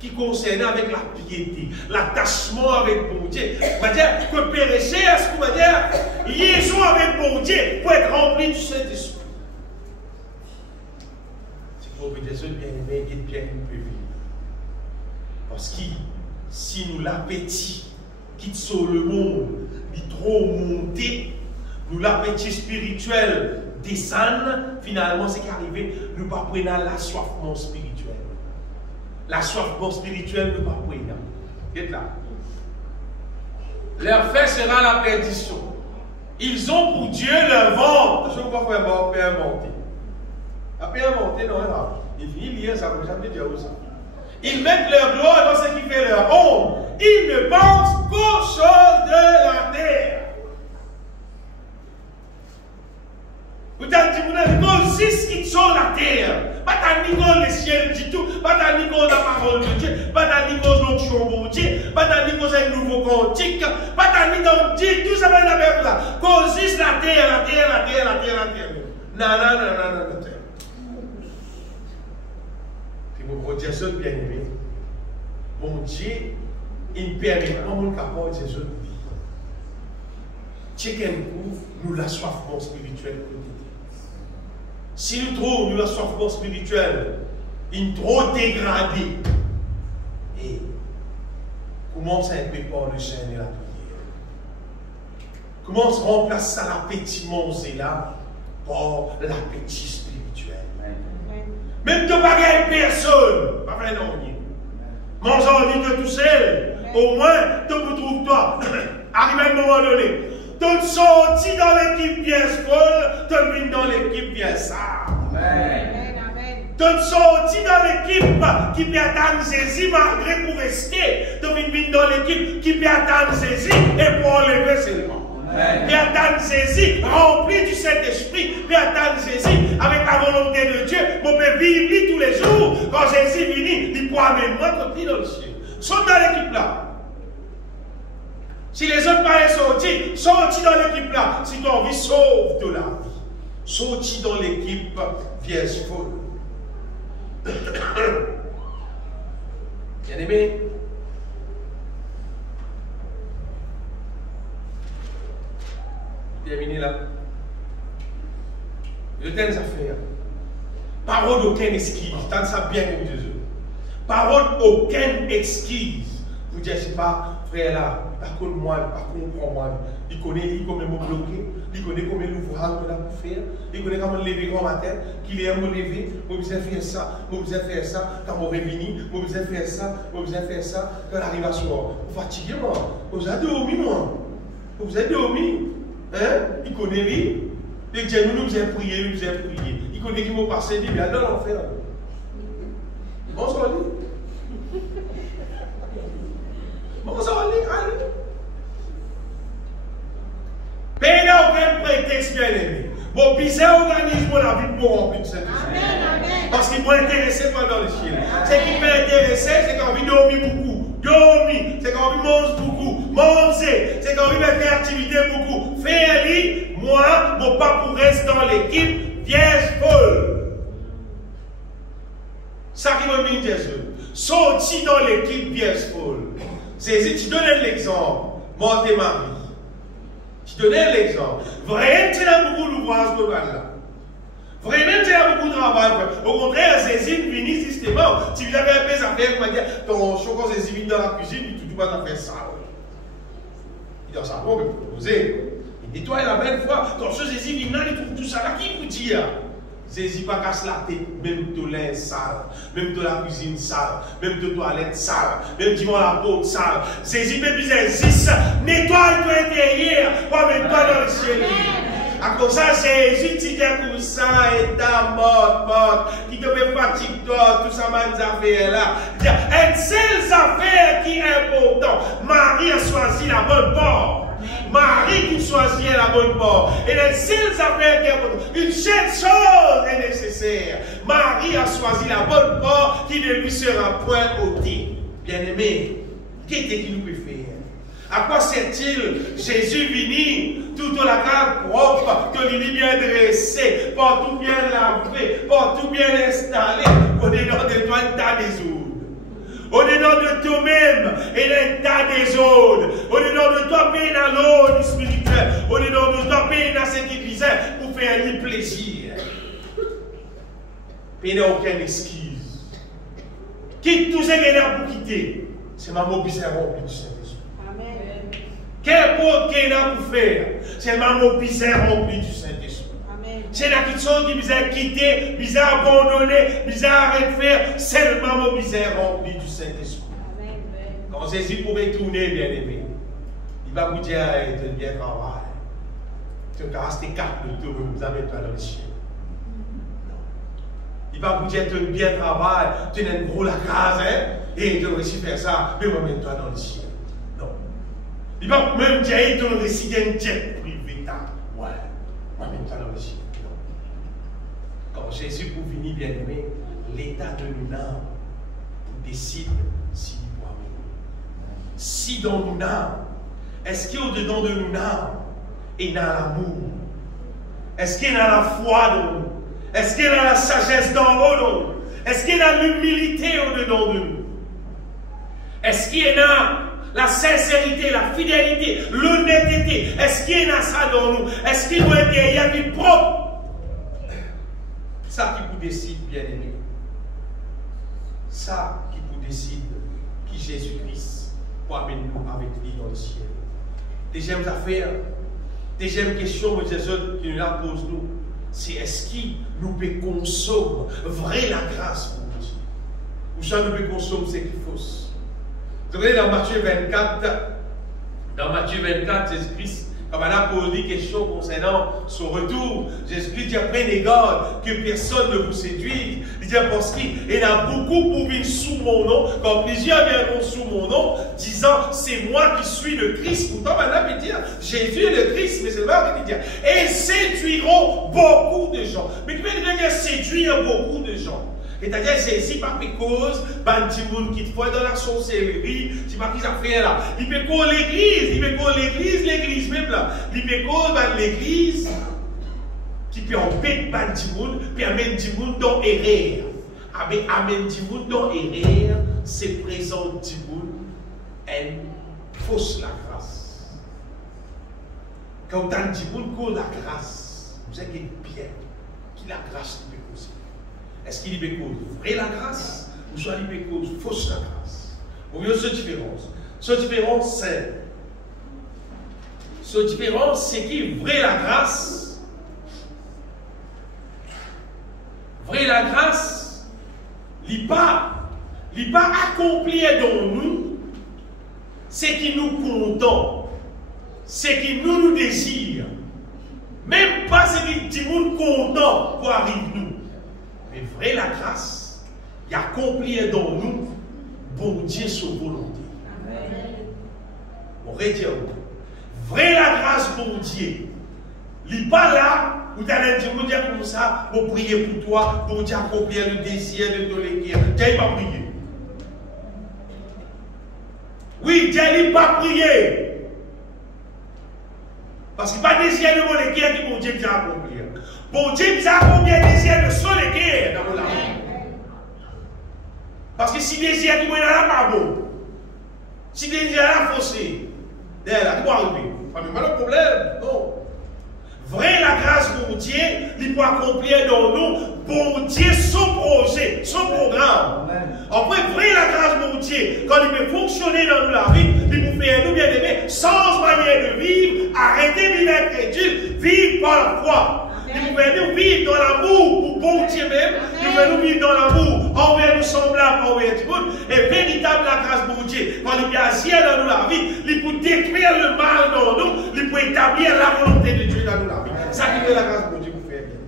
qui concerne avec la piété, l'attachement avec bon Dieu. C'est-à-dire que pérécher à ce qu'on va dire, liaison avec bon Dieu pour être rempli du Saint-Esprit. C'est pour que Jésus bien-aimé, il bien nous peut vivre. Parce que si nous l'appétit quitte sur le monde, il trop monté, nous l'appétit spirituel descend, finalement c'est qu'arrivé, nous ne pas prendre l'assoiffement spirituel. L'assoiffement spirituel ne pas prendre. Qu'est-ce là? Leur fait sera la perdition. Ils ont pour Dieu leur ventre. Je ne sais pas comment faire inventer. Après inventer, non, il finit lire ça, vous jamais dire ça. Ils mettent leur gloire dans ce qui fait leur honte. Ils ne pensent qu'aux choses de la terre. Vous avez dit, vous avez dit, ce qui sont la terre. Pas ta nigo le ciel du tout. Pas ta nigo la parole de Dieu. Pas ta nigo l'onction de Dieu. Pas ta nigo un nouveau cantique. Pas ta nigo dit tout ça va la même là. Cause la terre, la terre, la terre, la terre, la terre. Non. Puis mon Dieu, c'est bien aimé. Mon Dieu, il permet pas mon capot de Jésus. Chacun nous l'assoiffement spirituel. Si nous trouvons l'assoiffement spirituel, il est trop dégradé. Et commence à être par le jeûne et la prière. Commence à remplacer ça l'appétit mangé là par l'appétit spirituel. Même de pareille personne, pas vrai non. Mange en vie de tout seul, au moins, tu peux trouver toi. Arrive à un moment donné. Tu es sorti dans l'équipe bien folle, tu es venu dans l'équipe bien sale. Tu es sorti dans l'équipe qui peut attendre Jésus malgré pour rester. Tu es venu dans l'équipe qui peut attendre Jésus et pour enlever seulement. Puis attendre Jésus rempli du Saint-Esprit. Puis attendre Jésus avec la volonté de Dieu. On peut vivre tous les jours. Quand Jésus vient, il peut amener moi comme il dans le ciel. Saute dans l'équipe là. Si les autres parents sont sortis dans l'équipe là. Si tu as envie, sauve de la vie. Sortis dans l'équipe vierge folle. Bien aimé. Terminé là. De telles affaires. Parole aucune excuse. Tant ça bien comme Jésus. Parole aucune excuse. Vous dites, je ne sais pas, frère là, par contre moi, par contre moi. Il connaît comment me bloquer, il connaît comment l'ouvrage là pour faire, il connaît comment lever grand matin, qu'il est à me lever, je besoin faire ça, je besoin faire ça, quand je reviens, je besoin faire ça, je besoin faire ça, quand j'arrive à soir. Vous fatiguez moi, vous avez dormi moi, vous avez dormi. Hein? Il connaît lui. Il dit nous nous avons prié, nous avons prié. Il connaît qui m'a passé, il dit allez dans l'enfer. Bonsoir lui. Bonsoir lui, allez. Mais il n'y a aucun prétexte bien aimé. Bon, puis c'est organisme la vie pour remplir de Saint-Esprit. Parce qu'il m'a intéressé pendant le ciel. Ce qui m'a intéressé, c'est qu'on vit dormir beaucoup. Dormir, c'est qu'on vit manger beaucoup. Manger, c'est qu'on vit faire activité beaucoup. Faire-lui, moi, mon pas pour rester dans l'équipe vierge folle. Ça qui m'a mis Jésus. Sorti dans l'équipe vierge folle. C'est si tu donnes l'exemple, mon et Marie. Je donnais l'exemple. Vraiment, tu as beaucoup d'ouvrages pour là. Vraiment, tu as beaucoup de travail. Au contraire, ces îles finissent systématiquement. Si vous avez un peu d'affaires, vous dire, ton chocolat, c'est vite dans la cuisine, tu ne dois pas faire ça. Il dit, ça va, mais vous posez. Il nettoie la belle fois. Quand ce Jésus vient, il trouve tout ça là. Qui vous dit? Jésus pas casse la tête, même de l'air sale, même de la cuisine sale, même de toilette sale, même du la peau sale. Jésus peut plus existe, nettoie-toi intérieur, comme toi dans le ciel. À cause de ça, Jésus dit pour ça, et ta mort, qui te fait fatiguer toi, tout ça, mes affaires là. Une seule affaire qui est importante. Marie a choisi la bonne porte. Marie qui choisit la bonne porte. Et les seules affaires qui est importante. Une seule chose est nécessaire. Marie a choisi la bonne porte qui ne lui sera point ôtée. Bien-aimé, qu'est-ce qu'il nous peut faire? À quoi sert-il Jésus venu tout au la carte propre, que l'il est bien dressé, partout bien lavé, partout bien installé, on est dans des toits de tas des eaux. au-dedans de toi-même et l'état des autres, au-dedans de toi, paix dans l'autre spirituel, au-dedans de toi, paix dans ce qui disait pour faire un plaisir. Il n'y a aucune excuse. Quitte tout ce qu'il y a pour quitter, c'est ma mobile remplie du Saint-Esprit. Amen. Quel pot qu'il y a pour faire, c'est ma mobile remplie du Saint-Esprit. C'est la question qui nous a quitté, nous a abandonné, nous a arrêté de faire, seulement mon misère rempli du Saint-Esprit. Quand Jésus pouvait tourner, bien aimé, il va vous dire, tu es bien travail. Tu as resté 4 minutes, vous amène toi dans le ciel. Non. Il va vous dire, tu es bien travail, tu es un gros la case, et tu as réussi à faire ça, mais amène-toi dans le ciel. Non. Il va même dire, tu as réussi à un jet privé, ouais, amène-toi dans le ciel. Quand Jésus pour venir bien aimé, l'état de nous âmes décide s'il doit venir. Si dans nous âmes, est-ce qu'il y a au-dedans de nous âmes, il y a l'amour? Est-ce qu'il y a la foi dans nous? Est-ce qu'il y a la sagesse dans nous? Est-ce qu'il y a l'humilité au-dedans de nous? Est-ce qu'il y a la sincérité, la fidélité, l'honnêteté? Est-ce qu'il y a ça dans nous? Est-ce qu'il y a une vie propre? Ça qui vous décide, bien aimé. Ça qui vous décide qui Jésus-Christ pour amener nous avec lui dans le ciel. Deuxième affaire, deuxième question que Jésus qui nous la pose nous, c'est est-ce qu'il nous peut consommer vrai la grâce pour nous? Ou ça nous peut consommer ce qui est fausse? Vous regardez dans Matthieu 24, Jésus-Christ, comme on a posé des questions concernant son retour, Jésus-Christ dit prenez garde que personne ne vous séduise. Il dit parce qu'il y en a beaucoup pour venir sous mon nom, comme plusieurs viendront sous mon nom, disant c'est moi qui suis le Christ. Pourtant, on peut dire Jésus est le Christ, mais c'est là qu'il dit et séduiront beaucoup de gens. Mais qui veut dire séduire beaucoup de gens? C'est-à-dire, Jésus, par cause, Bantimoun qui te voit dans la sorcellerie, c'est pas qu'ils ont fait là. Il peut cause l'église même là. Il peut cause l'église qui peut empêcher Bantimoun, puis amène Timoun dans erreur. Amène Timoun dans erreur, c'est présent Timoun, elle fausse la grâce. Quand on a Timoun cause la grâce, vous êtes bien, qui la grâce qui peut causer. Est-ce qu'il y a cause vraie la grâce ou soit il y a cause fausse la grâce? Vous voyez cette différence. Cette différence, c'est qui vraie la grâce? Vraie la grâce, il pas accompli dans nous ce qui nous content, ce qui nous désire. Même pas ce qui dit nous content pour arriver nous. Mais vrai la grâce, il accomplit dans nous, bon Dieu, sa volonté. On retient. Vrai la grâce, bon Dieu. Il n'est pas là où tu as dit, bon Dieu, comme ça, pour prier pour toi, bon Dieu, accomplir le désir de ton équipe. Dieu n'a pas prié. Oui, Dieu n'a pas prié. Parce qu'il n'y a pas de désir de mon équipe qui bon Dieu a accompli. Bon Dieu nous a accompli le désir de son équipe dans la vie. Parce que si le désir qui est là, pas bon. Si le désir est là, faussé. D'ailleurs, il va arriver. Pas le problème. Non. Vrai la grâce de Dieu, il peut accomplir dans nous, bon Dieu, son projet, son programme. Après, vrai la grâce de Dieu, quand il peut fonctionner dans nous la vie, il peut faire nous bien aimer, sans manière de vivre, arrêter de vivre incrédule, vivre par la foi. Il peut nous vivre dans l'amour pour bon Dieu même, il peut nous vivre dans l'amour envers nous semblables, envers tout le monde, et véritable la grâce de Dieu. Quand il peut agir dans nous la vie, il peut détruire le mal dans nous, il peut établir la volonté de Dieu dans nous la vie. Ça qui fait la grâce de Dieu pour faire bien.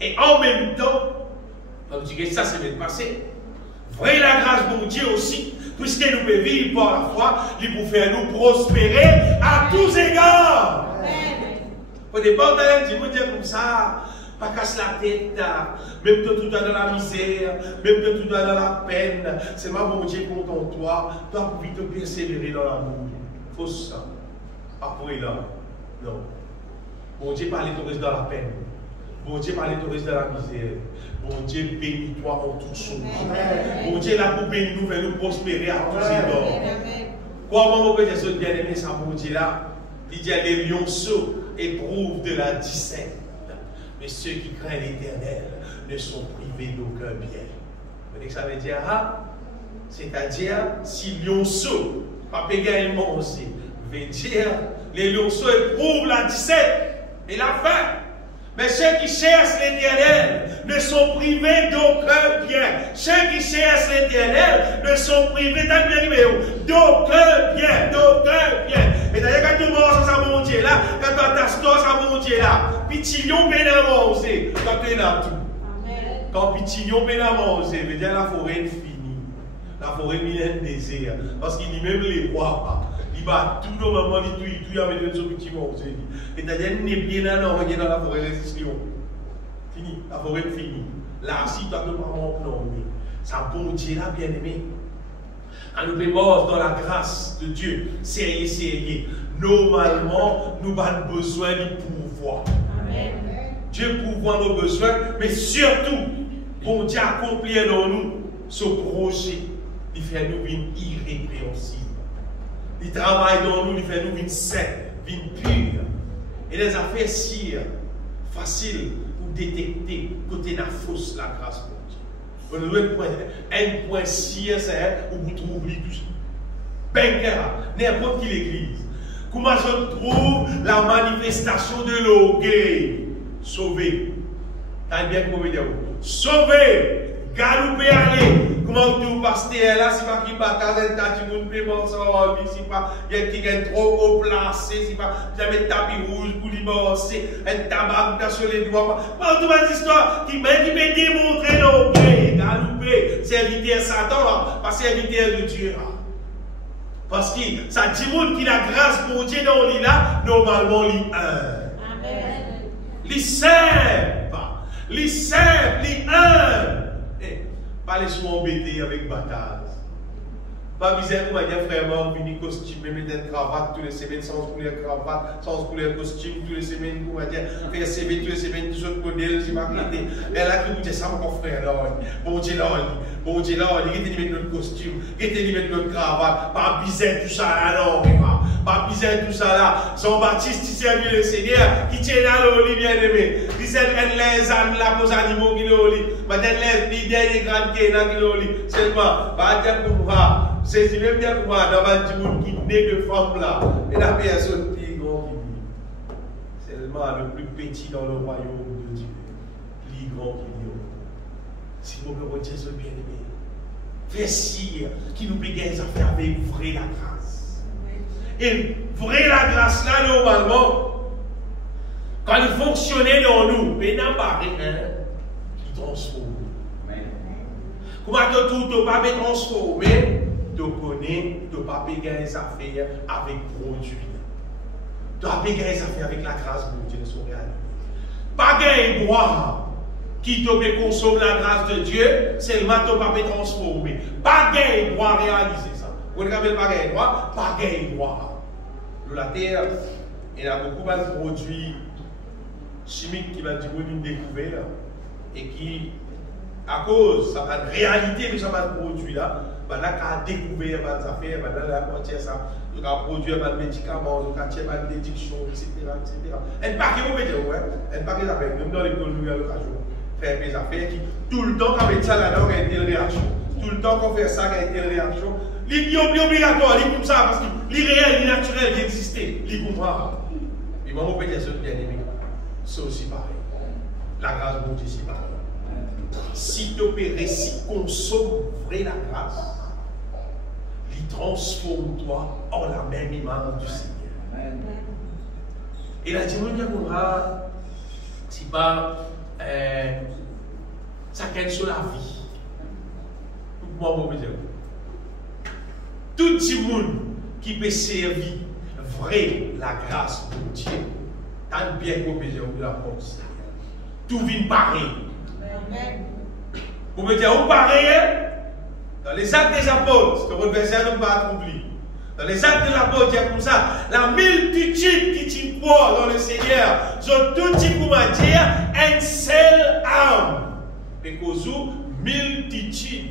Et en même temps, comme tu dis que ça c'est le passé, vrai la grâce de Dieu aussi, puisque nous pouvons vivre par la foi, il peut faire nous prospérer à tous égards. Au départ, on dit comme ça, pas casse la tête, même toi tout dans la misère, même toi tout dans la peine, c'est moi mon Dieu content de toi, toi pour vite persévérer dans l'amour. Faut ça. Après là, non. Mon Dieu parle de dans la peine. Bon Dieu, pas l'autorise dans la misère. Bon Dieu, bénis-toi en toutes choses. Bon Dieu, là pour bénir nous, faire nous prospérer à tous les bords. Comment on peut dire ça, bien aimé, ça, bon Dieu, là? Il dit à les lionceaux éprouvent de la discerne. Mais ceux qui craignent l'Éternel ne sont privés d'aucun bien. Vous voyez que ça veut dire, ah? C'est-à-dire, si lionceau, pas également aussi, veut dire, les lionceaux éprouvent la discerne et la faim. Mais ceux qui cherchent l'Éternel ne sont privés d'aucun bien. Ceux qui cherchent l'Éternel ne sont privés d'aucun bien, d'aucun bien. Et d'ailleurs, quand tu manges ça, mon Dieu, là, quand tu t'astos ça, mon Dieu, là, pitillon bien à manger, quand tu es là tout. Quand pitillon bien à manger, veut dire la forêt est finie. La forêt est un désert. Parce qu'il dit même les rois, il va tout le moment, il avec le petit manger. Et d'ailleurs, il n'est bien là, non, dans la forêt résistion. Fini, la forêt est finie. Là, si tu as tout vraiment plombé, ça bon Dieu là, bien aimé. À nous mort dans la grâce de Dieu, sérieux. Normalement, nous avons besoin du pouvoir. Amen. Dieu pourvoit nos besoins, mais surtout, bon Dieu accomplir dans nous ce projet. Il fait nous une irrépréhensible. Il travaille dans nous, il fait nous une sainte, une pure. Et les affaires si faciles pour détecter côté la fausse la grâce pour Dieu. Un point si c'est où vous trouvez tout ça. N'importe qui l'église. Comment je trouve la manifestation de l'orgueil? Sauvé. T'as bien comment dire? Sauvé. Galouper aller. Comment tu pasteur là, si pas qui partage un tas de monde paiement sans si pas il y a qui est trop haut placé, si pas jamais tapis rouge pour divorcer, un tabac sur les doigts. Pas toute cette histoire qui m'a démontré l'orgueil. Galouper, serviteur Satan là, pas serviteur de Dieu là. Parce que ça dit qui la grâce pour Dieu dans l'île là, normalement l'île 1. Amen. L'île simple, l'île simple, l'île 1. Pas les soins embêtés avec bataille. Pas misère pour dire vraiment venir costume, mettre une cravate tous les semaines, sans couleur cravate, sans couleur costume tous les semaines, pour dire faire CV tous les semaines, tous autres modèles, c'est pas quitté. Et là, qui vous dit ça, mon frère, là, bon Dieu, là, il était mettre notre costume, il était mettre notre cravate, pas bizarre tout ça là, non, pas bizarre tout ça là. Jean-Baptiste, qui servait le Seigneur, qui tient là, le bien aimé. Il s'est les ânes là, pour les animaux qui l'ont lit, maintenant les derniers grands qui l'ont lit, seulement, pas dire pour moi. C'est même bien pour moi, dans un monde qui naît de femmes là, et la personne plus grand qui vit. Seulement le plus petit dans le royaume de Dieu, plus grand qui vit. Si vous me retenez ce bien-aimé, fais sire qui nous paye des affaires avec vraie la grâce. Et vraie la grâce là, normalement, quand il fonctionnait dans nous, mais n'a pas rien qui transforme. Comment tout pas transformer? Tu connais, tu ne pas payer les affaires avec produit. Tu pas payer les affaires avec la grâce de Dieu de son réalité. Pas gagner droit qui te consomme la grâce de Dieu, seulement tu ne pas transformer. Pas gagner droit à réaliser ça. Vous ne savez pas gagner droit, pas gagner droit. La terre, il y a beaucoup de produits chimiques qui va être une découverte et qui, à cause de sa réalité de ce produit là, là, a découvert des affaires, là, ça, il a produit des médicaments, il a des addictions, etc. Elle pas qui vous mettez, elle pas qui affaires, même dans l'école, nous avons l'occasion de faire des affaires qui, tout le temps, quand on met ça là-dedans, il y a une telle réaction. Tout le temps qu'on fait ça, il y a une telle réaction. Il est obligatoire, il est comme ça, parce que l'irréel, l'irrationnel, il existait, il est comme ça. Et moi, on peut dire ça, bien aimé. C'est aussi pareil. La grâce de Dieu, c'est pareil. Si tu opères, si consomme vrai la grâce, il transforme-toi en la même image du Seigneur. Amen. Et la dimension c'est pas ça gagne sur la vie. Moi, je veux dire, tout le monde qui peut servir vrai la grâce de Dieu, tant bien qu'on peut dire la force. Tout vient pareil. Amen. Vous me dites, où pareil? Dans les actes des apôtres, c'est le verset nous pas oublier. Dans les actes de l'apôtre, il y a comme ça, la multitude qui t'y croit dans le Seigneur, sont tout type pour dire, une seule âme. Mais qu'aux multitude,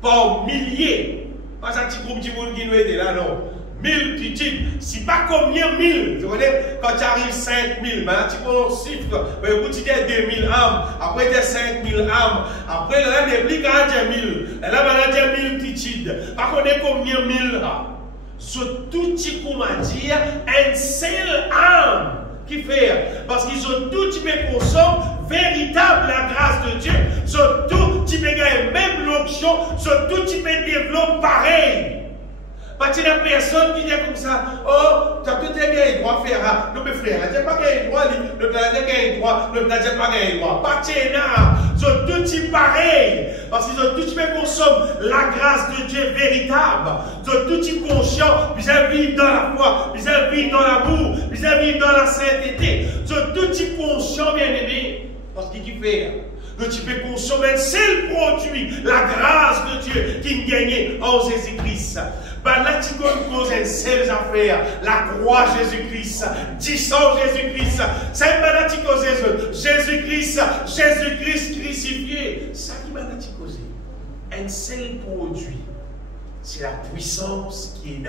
pas milliers. Pas un petit groupe de monde qui nous aide là, non. Multitude, si pas combien mille, tu connais, quand tu arrives 5000, ben, tu prends un chiffre, ben, écoute, tu as 2000 âmes, après tu as 5000 âmes, après là, tu as plus 40 000, là, tu as multitude, par contre, combien mille âmes? C'est tout type pour me dire, une seule âme qui fait, parce qu'ils ont tout type de consomment véritable la grâce de Dieu, c'est tout type de gagner même l'option, c'est tout type de développe pareil. Parce qu'il y a personne qui dit comme ça, oh, tu as tout gagné droit faire, non mais frère, tu n'as pas gagné droit, le Canadien gagne droit, le Canadien pas gagné droit. Pas ils ont tout type pareil, parce qu'ils ont tout type consomment la grâce de Dieu véritable. Ils ont tout type conscient, ils vivent dans la foi, ils vivent dans l'amour, ils vivent dans la sainteté. Ils ont tout type conscient, bien aimé, parce qu'il fait. Que tu peux consommer un seul produit, la grâce de Dieu qui gagne en Jésus-Christ. Ben là, tu causes une seule affaire, la croix Jésus-Christ, 10 ans Jésus-Christ. C'est maintenant tu causes Jésus-Christ, Jésus-Christ crucifié. Ça qui m'a dit causer. Un seul produit, c'est la puissance qui est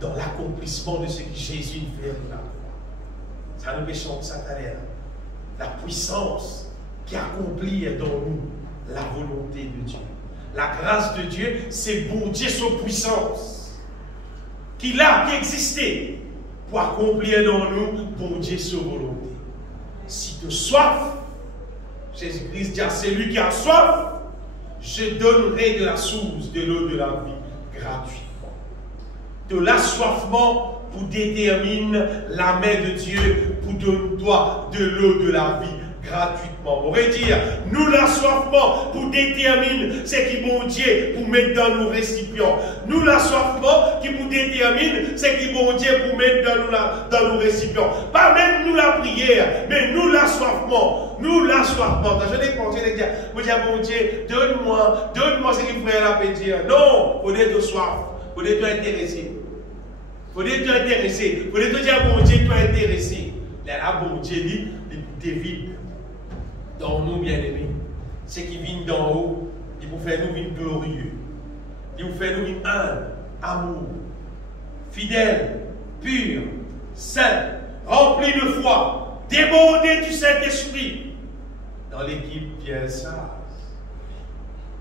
dans l'accomplissement de ce que Jésus fait de la croix. Ça nous fait chanter ça tout à l'heure. La puissance qui accomplit dans nous la volonté de Dieu. La grâce de Dieu, c'est bon Dieu, sa puissance, qui existait pour accomplir dans nous, bon Dieu, sa volonté. Si tu as soif, Jésus-Christ dit à celui qui a soif, je donnerai de la source de l'eau de la vie gratuitement. De l'assoiffement pour déterminer la main de Dieu pour donner-toi de l'eau de la vie gratuitement. On pourrait dire, nous l'assoiffement pour déterminer ce qui bon Dieu pour mettre dans nos récipients. Nous l'assoiffement qui pour détermine ce qui bon Dieu pour mettre dans nos récipients. Pas même nous la prière, mais nous l'assoiffement. Nous l'assoiffement. Je l'ai pensé de dire, bon Dieu, donne-moi ce qu'il frère la peut dire. Non, faut être soif, faut être intéressé. Faut être intéressé. Faut être dire, bon Dieu, toi intéressé. Là, bon Dieu dit, il vide. Dans nous, bien-aimés, ce qui vient d'en haut, il vous fait nous vivre glorieux. Il vous fait nous vivre humble, amour, fidèle, pur, saint, rempli de foi, débordé du Saint-Esprit. Dans l'équipe bien sage,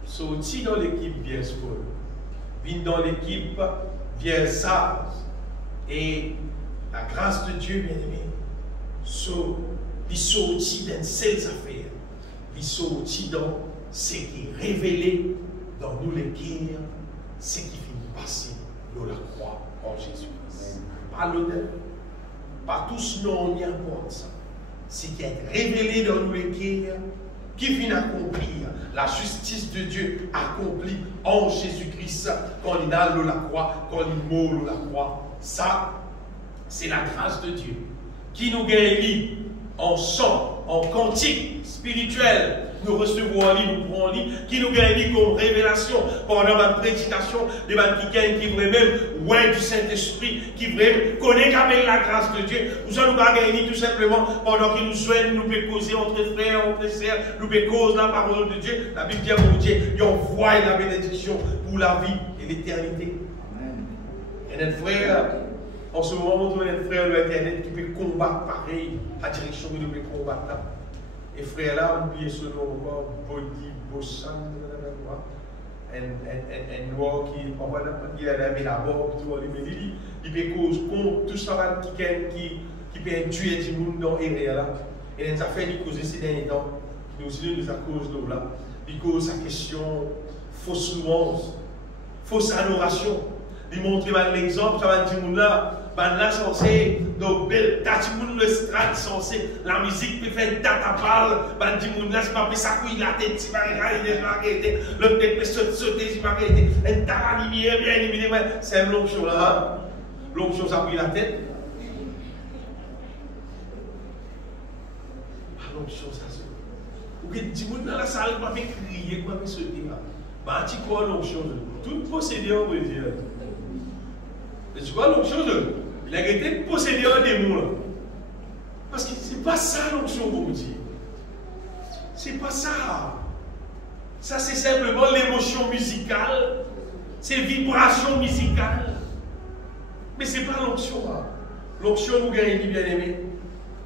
sorti dans l'équipe bien folle, vient dans l'équipe bien sage. Et la grâce de Dieu, bien-aimé, il sortit dans ces affaires. Il sortit dans ce qui est révélé dans nous les cœurs, ce qui finit passer dans la croix en Jésus-Christ. Pas l'honneur, pas tous non, ni importe ça. Ce qui est révélé dans nous les cœurs, qui vient accomplir la justice de Dieu accomplie en Jésus-Christ quand il a la croix, quand il meurt la croix. Ça, c'est la grâce de Dieu qui nous guérit en chant, en cantique spirituel. Nous recevons en lit, nous prenons en lit, qui nous guérit comme révélation pendant ma prédication, des gens qui voudraient même, ouais, du Saint-Esprit, qui voudraient connaître avec la grâce de Dieu. Nous allons nous guérir tout simplement pendant qu'ils nous soignent, nous pouvons causer entre frères, entre sœurs, nous pouvons causer la parole de Dieu. La Bible dit à mon Dieu, il envoie la bénédiction pour la vie et l'éternité. Et notre frère, en ce moment, on trouve un frère de l'Internet qui peut combattre pareil, la direction où il peut combattre là. Et frère là, oubliez ce nom encore, Body Bossan, un noir qui, il a la mort, il peut cause contre tout ça qui peut tuer du monde dans l'area là. Et les affaires qui causent ces derniers temps, nous aussi nous à cause de là. Il cause sa question, fausse louange, fausse adoration. Il montre l'exemple, ça va dire là. Ben là, censé, donc, tatimoun le strat, censé, la musique peut faire data parle, ben dimoun là, c'est pas plus ça couille la tête, c'est pas arrêté, le tête peut sauter, c'est pas arrêté, un tas lumière, bien évidemment, c'est un long show là, long show, ça couille la tête. Ah, long show, ça se. Ou que dimoun dans la salle, quoi, fait crier, quoi, fait sauter là. Ben, tu crois long show, tout possédé, on veut dire. Mais tu vois, l'onction, il a été possédé un démon là. Parce que c'est pas ça l'onction, vous me dites. C'est pas ça. Ça, c'est simplement l'émotion musicale, c'est vibrations musicales. Mais c'est pas l'onction. Hein. L'onction, nous gagne, bien aimé,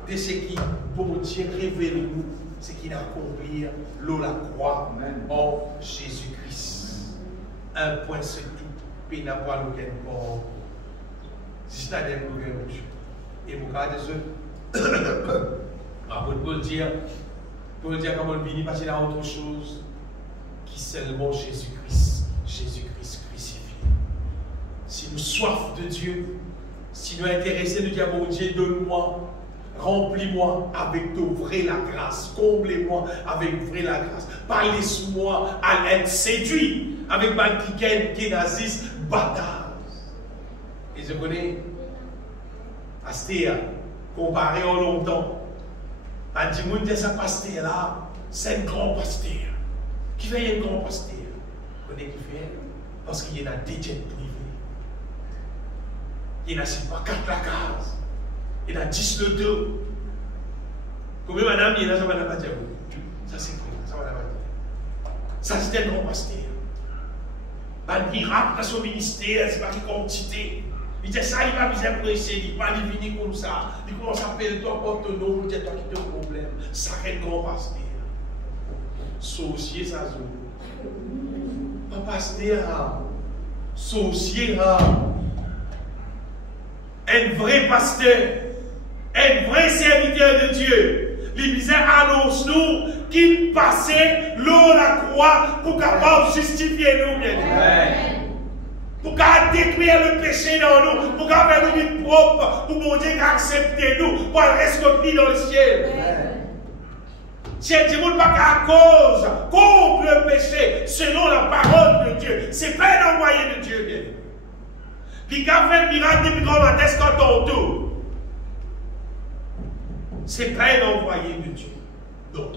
de ce qui, bon Dieu, révèle-nous, ce qu'il a accompli, l'eau la croix en Jésus-Christ. Un point, c'est tout. Puis il n'a pas lequel pour. Si c'est un l'onction. Et vous regardez ce. Pour le dire comment le vini, parce qu'il y a autre chose qui seulement Jésus-Christ. Jésus-Christ crucifié. Si nous soif de Dieu, si nous intéressés de dire, mon Dieu, donne-moi, remplis-moi avec ton vrai la grâce, comblez-moi avec vrai la grâce, parlez sous moi à être séduit avec ma qui nazis, bâtard. Et je connais Astéa, comparé en longtemps. Un dimoun dit ça pasteur là, c'est un grand pasteur. Qui fait un grand pasteur? Vous connaissez qui fait? Parce qu'il y a des jets privés. Il y en a 6 pas 4 la case. Il y en a 10 le 2. Combien madame, il y en a ça va la dire. Ça c'est quoi? Ça va la dire. Ça c'est un grand pasteur. Un miracle dans son ministère, c'est pas qu'il quantité. Il dit ça, il va misère pour essayer, il va venir comme ça. Il commence à appeler toi pour ton nom, il dit toi qui te problème. Ça c'est un grand pasteur. Saucier, ça se. Pas pasteur, saucier, un vrai pasteur, un vrai serviteur de Dieu. Les misères annoncent-nous qu'il passait l'eau la croix pour capable justifier nous, bien aimés. Pour détruire le péché dans nous, pour faire nous vite propre, pour mon Dieu accepter nous, pour rester dans le ciel. Si elle dit pas qu'à cause, contre le péché, selon la parole de Dieu, c'est pas un envoyé de Dieu, bien. Puis quand fait un miracle depuis grand matin, quand on tourne, c'est pas un envoyé de Dieu. Non.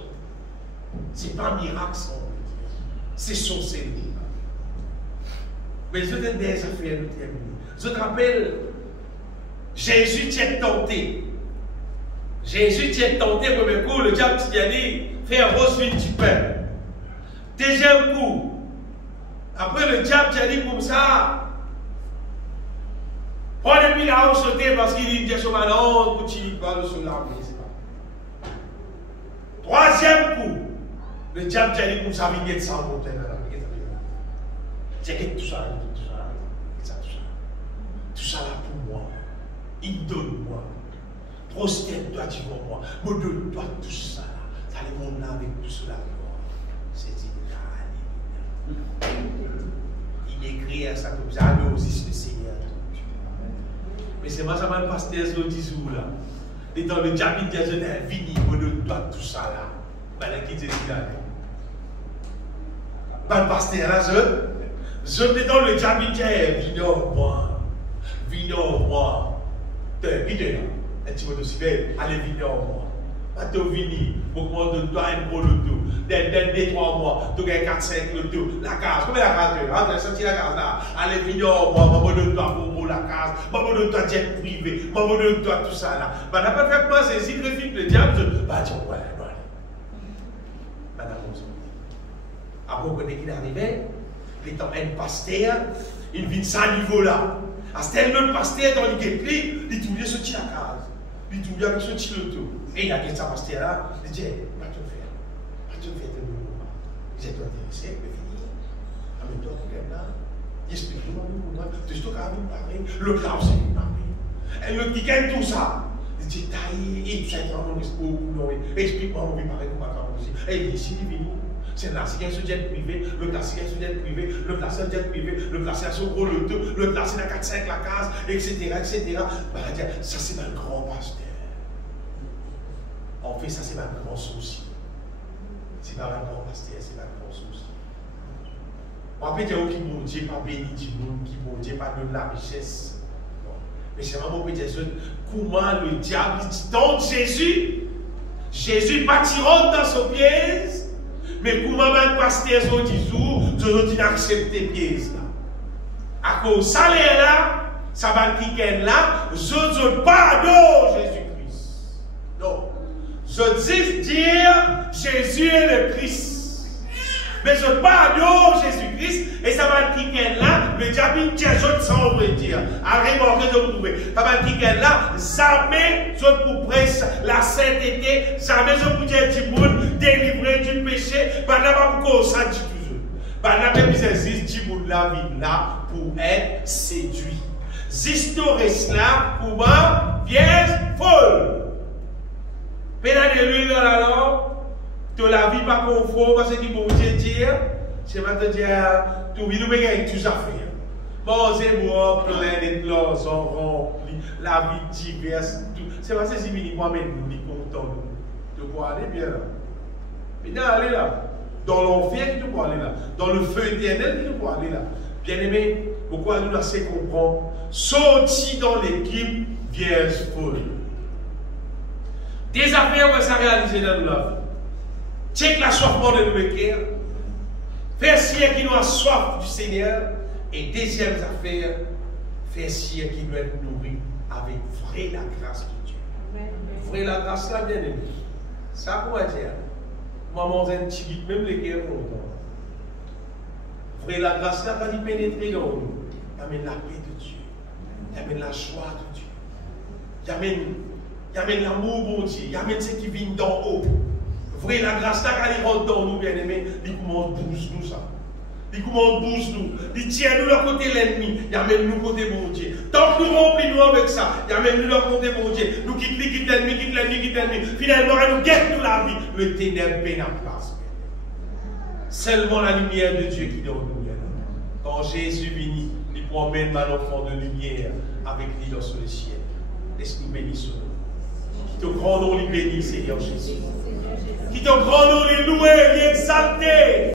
C'est pas un miracle sans Dieu. C'est son Seigneur. Mais je te dis des affaires de terminer. Je te rappelle, Jésus t'est tenté. Jésus t'est tenté, premier coup, le diable t'a dit, fais un rose du pain. Deuxième coup, après le diable t'a dit comme ça, prends le pied à sauter parce qu'il dit sur ma langue, pour qu'il parle sur l'arbre. Troisième coup, le diable t'a dit comme ça, il est sans monter là. Tout ça, tout ça là pour moi. Il donne-moi. Prosterne-toi devant moi. Me donne-toi tout ça là. Ça les monde là avec tout cela. C'est il écrit à ça comme ça. Allez aussi le Seigneur. Mais c'est moi ça m'a pasteur ce 10 jours là. Et dans le diable il dit je n'ai fini. Me donne-toi tout ça là. Voilà qui dit là. Pas le pasteur là je te donne le diable, il dit, viens au moi. Viens au moi. Qui est là? Un petit peu aussi belle. Allez, viens au moi. Pas te venir. Pour moi, donne-toi un gros loto. Dès 3 mois, tu gagnes 4-5 loto. La case. Combien la case? Rentre, sorti la case là. Allez, viens au moi. Maman, donne-toi pour la case. Maman, donne-toi jet privé. Maman, donne-toi tout ça là. Bah, n'a pas fait quoi, c'est si le film, le diable, bah, tiens, ouais. Madame, on se dit. Après, on connaît qui est arrivé. Étant un pasteur, il vient de ce niveau-là. À ce tel pasteur dans l'église, il trouve ce petit la case. Il trouve avec ce petit loto. Et il a dit ça pasteur-là, il dit, pas te faire. Pas te faire de nouveau. Vous êtes intéressé, mais fini. En même temps, tu là, il explique-moi, tu es tout à parler, le classe, c'est parler. Et le qui gagne tout ça, il dit, taille, et tu sais, explique-moi, on va parler comme ça. Et il dit, ici, il vient. C'est là, c'est un sujet privé, le classique est un sujet privé, le classique est un sujet privé, le classique est un gros le 2, le classique est à 4-5 la case, etc. Bah, ça c'est un grand pasteur. En fait, ça c'est un grand souci. C'est pas un grand pasteur, c'est un grand souci. En fait, il y a qui mon Dieu pas béni du monde, qui mon Dieu pas donne la richesse. Mais c'est vraiment pour dire comment le diable dit donc Jésus bâtira dans son piège. Mais comment le pasteur se dit, je n'ai accepté pièce là. À cause du salaire là, ça va cliquer là, je pardonne Jésus-Christ. Non. Je dis dire Jésus est le Christ. Mais je pardonne Jésus-Christ et ça va cliquer là, le diable dit je sans vrai dire. Arrive en que vous trouvez. Ça va cliquer là, jamais je pour presse la sainteté, jamais je pour dire du monde délivré du péché, pas là pour ça dit toujours. Pas là même existe du monde la vie là pour être séduit. Zistoré cela pour ma vierge folle. Pénal de l'huile dans la langue. Que la vie pas conforme parce que bon Dieu dit, c'est maintenant dire tout il nous gagne tout ça faire. Bon c'est moi plein de plans sont remplis, la vie diverse, tout. C'est parce que si mini moi même nous content de pouvoir aller bien là. Maintenant aller là dans l'enfer qui doit aller là, dans le feu éternel qui doit aller là. Bien aimé, pourquoi nous assez comprendre sorti dans l'équipe vierge folle. Des affaires que ça réaliser dans la vie. Check la soif de nos cœurs. Faire sienne qui nous a soif du Seigneur. Et deuxième affaire, faire sienne qui doit être nourri avec vraie la grâce de Dieu. Vraie la grâce là, bien aimé. Ça pour dire. Maman, c'est un petit même les cœurs longtemps. Vraie la grâce là, quand il pénètre dans nous, il amène la paix de Dieu. Il amène la joie de Dieu. Il amène l'amour bon Dieu. Il amène ce qui vient d'en haut. Vrai, la grâce là, quand il rentre dans nous, bien aimés, il commence à bouger nous ça. Il commence à bouger nous. Il tient nous le côté l'ennemi. Il amène nous côté bon Dieu. Tant que nous remplissons avec ça, il amène nous le côté bon Dieu. Nous quittons l'ennemi. Finalement, nous gagnons la vie. Le ténèbre peine à place. Seulement la lumière de Dieu qui donne nous. Quand Jésus vient, il promène un enfant de lumière avec lui dans le ciel. Laisse-nous bénir sur nous. Qui te grand nom, lui bénit, Seigneur Jésus. Qui te grand nom, lui louer, lui exalter.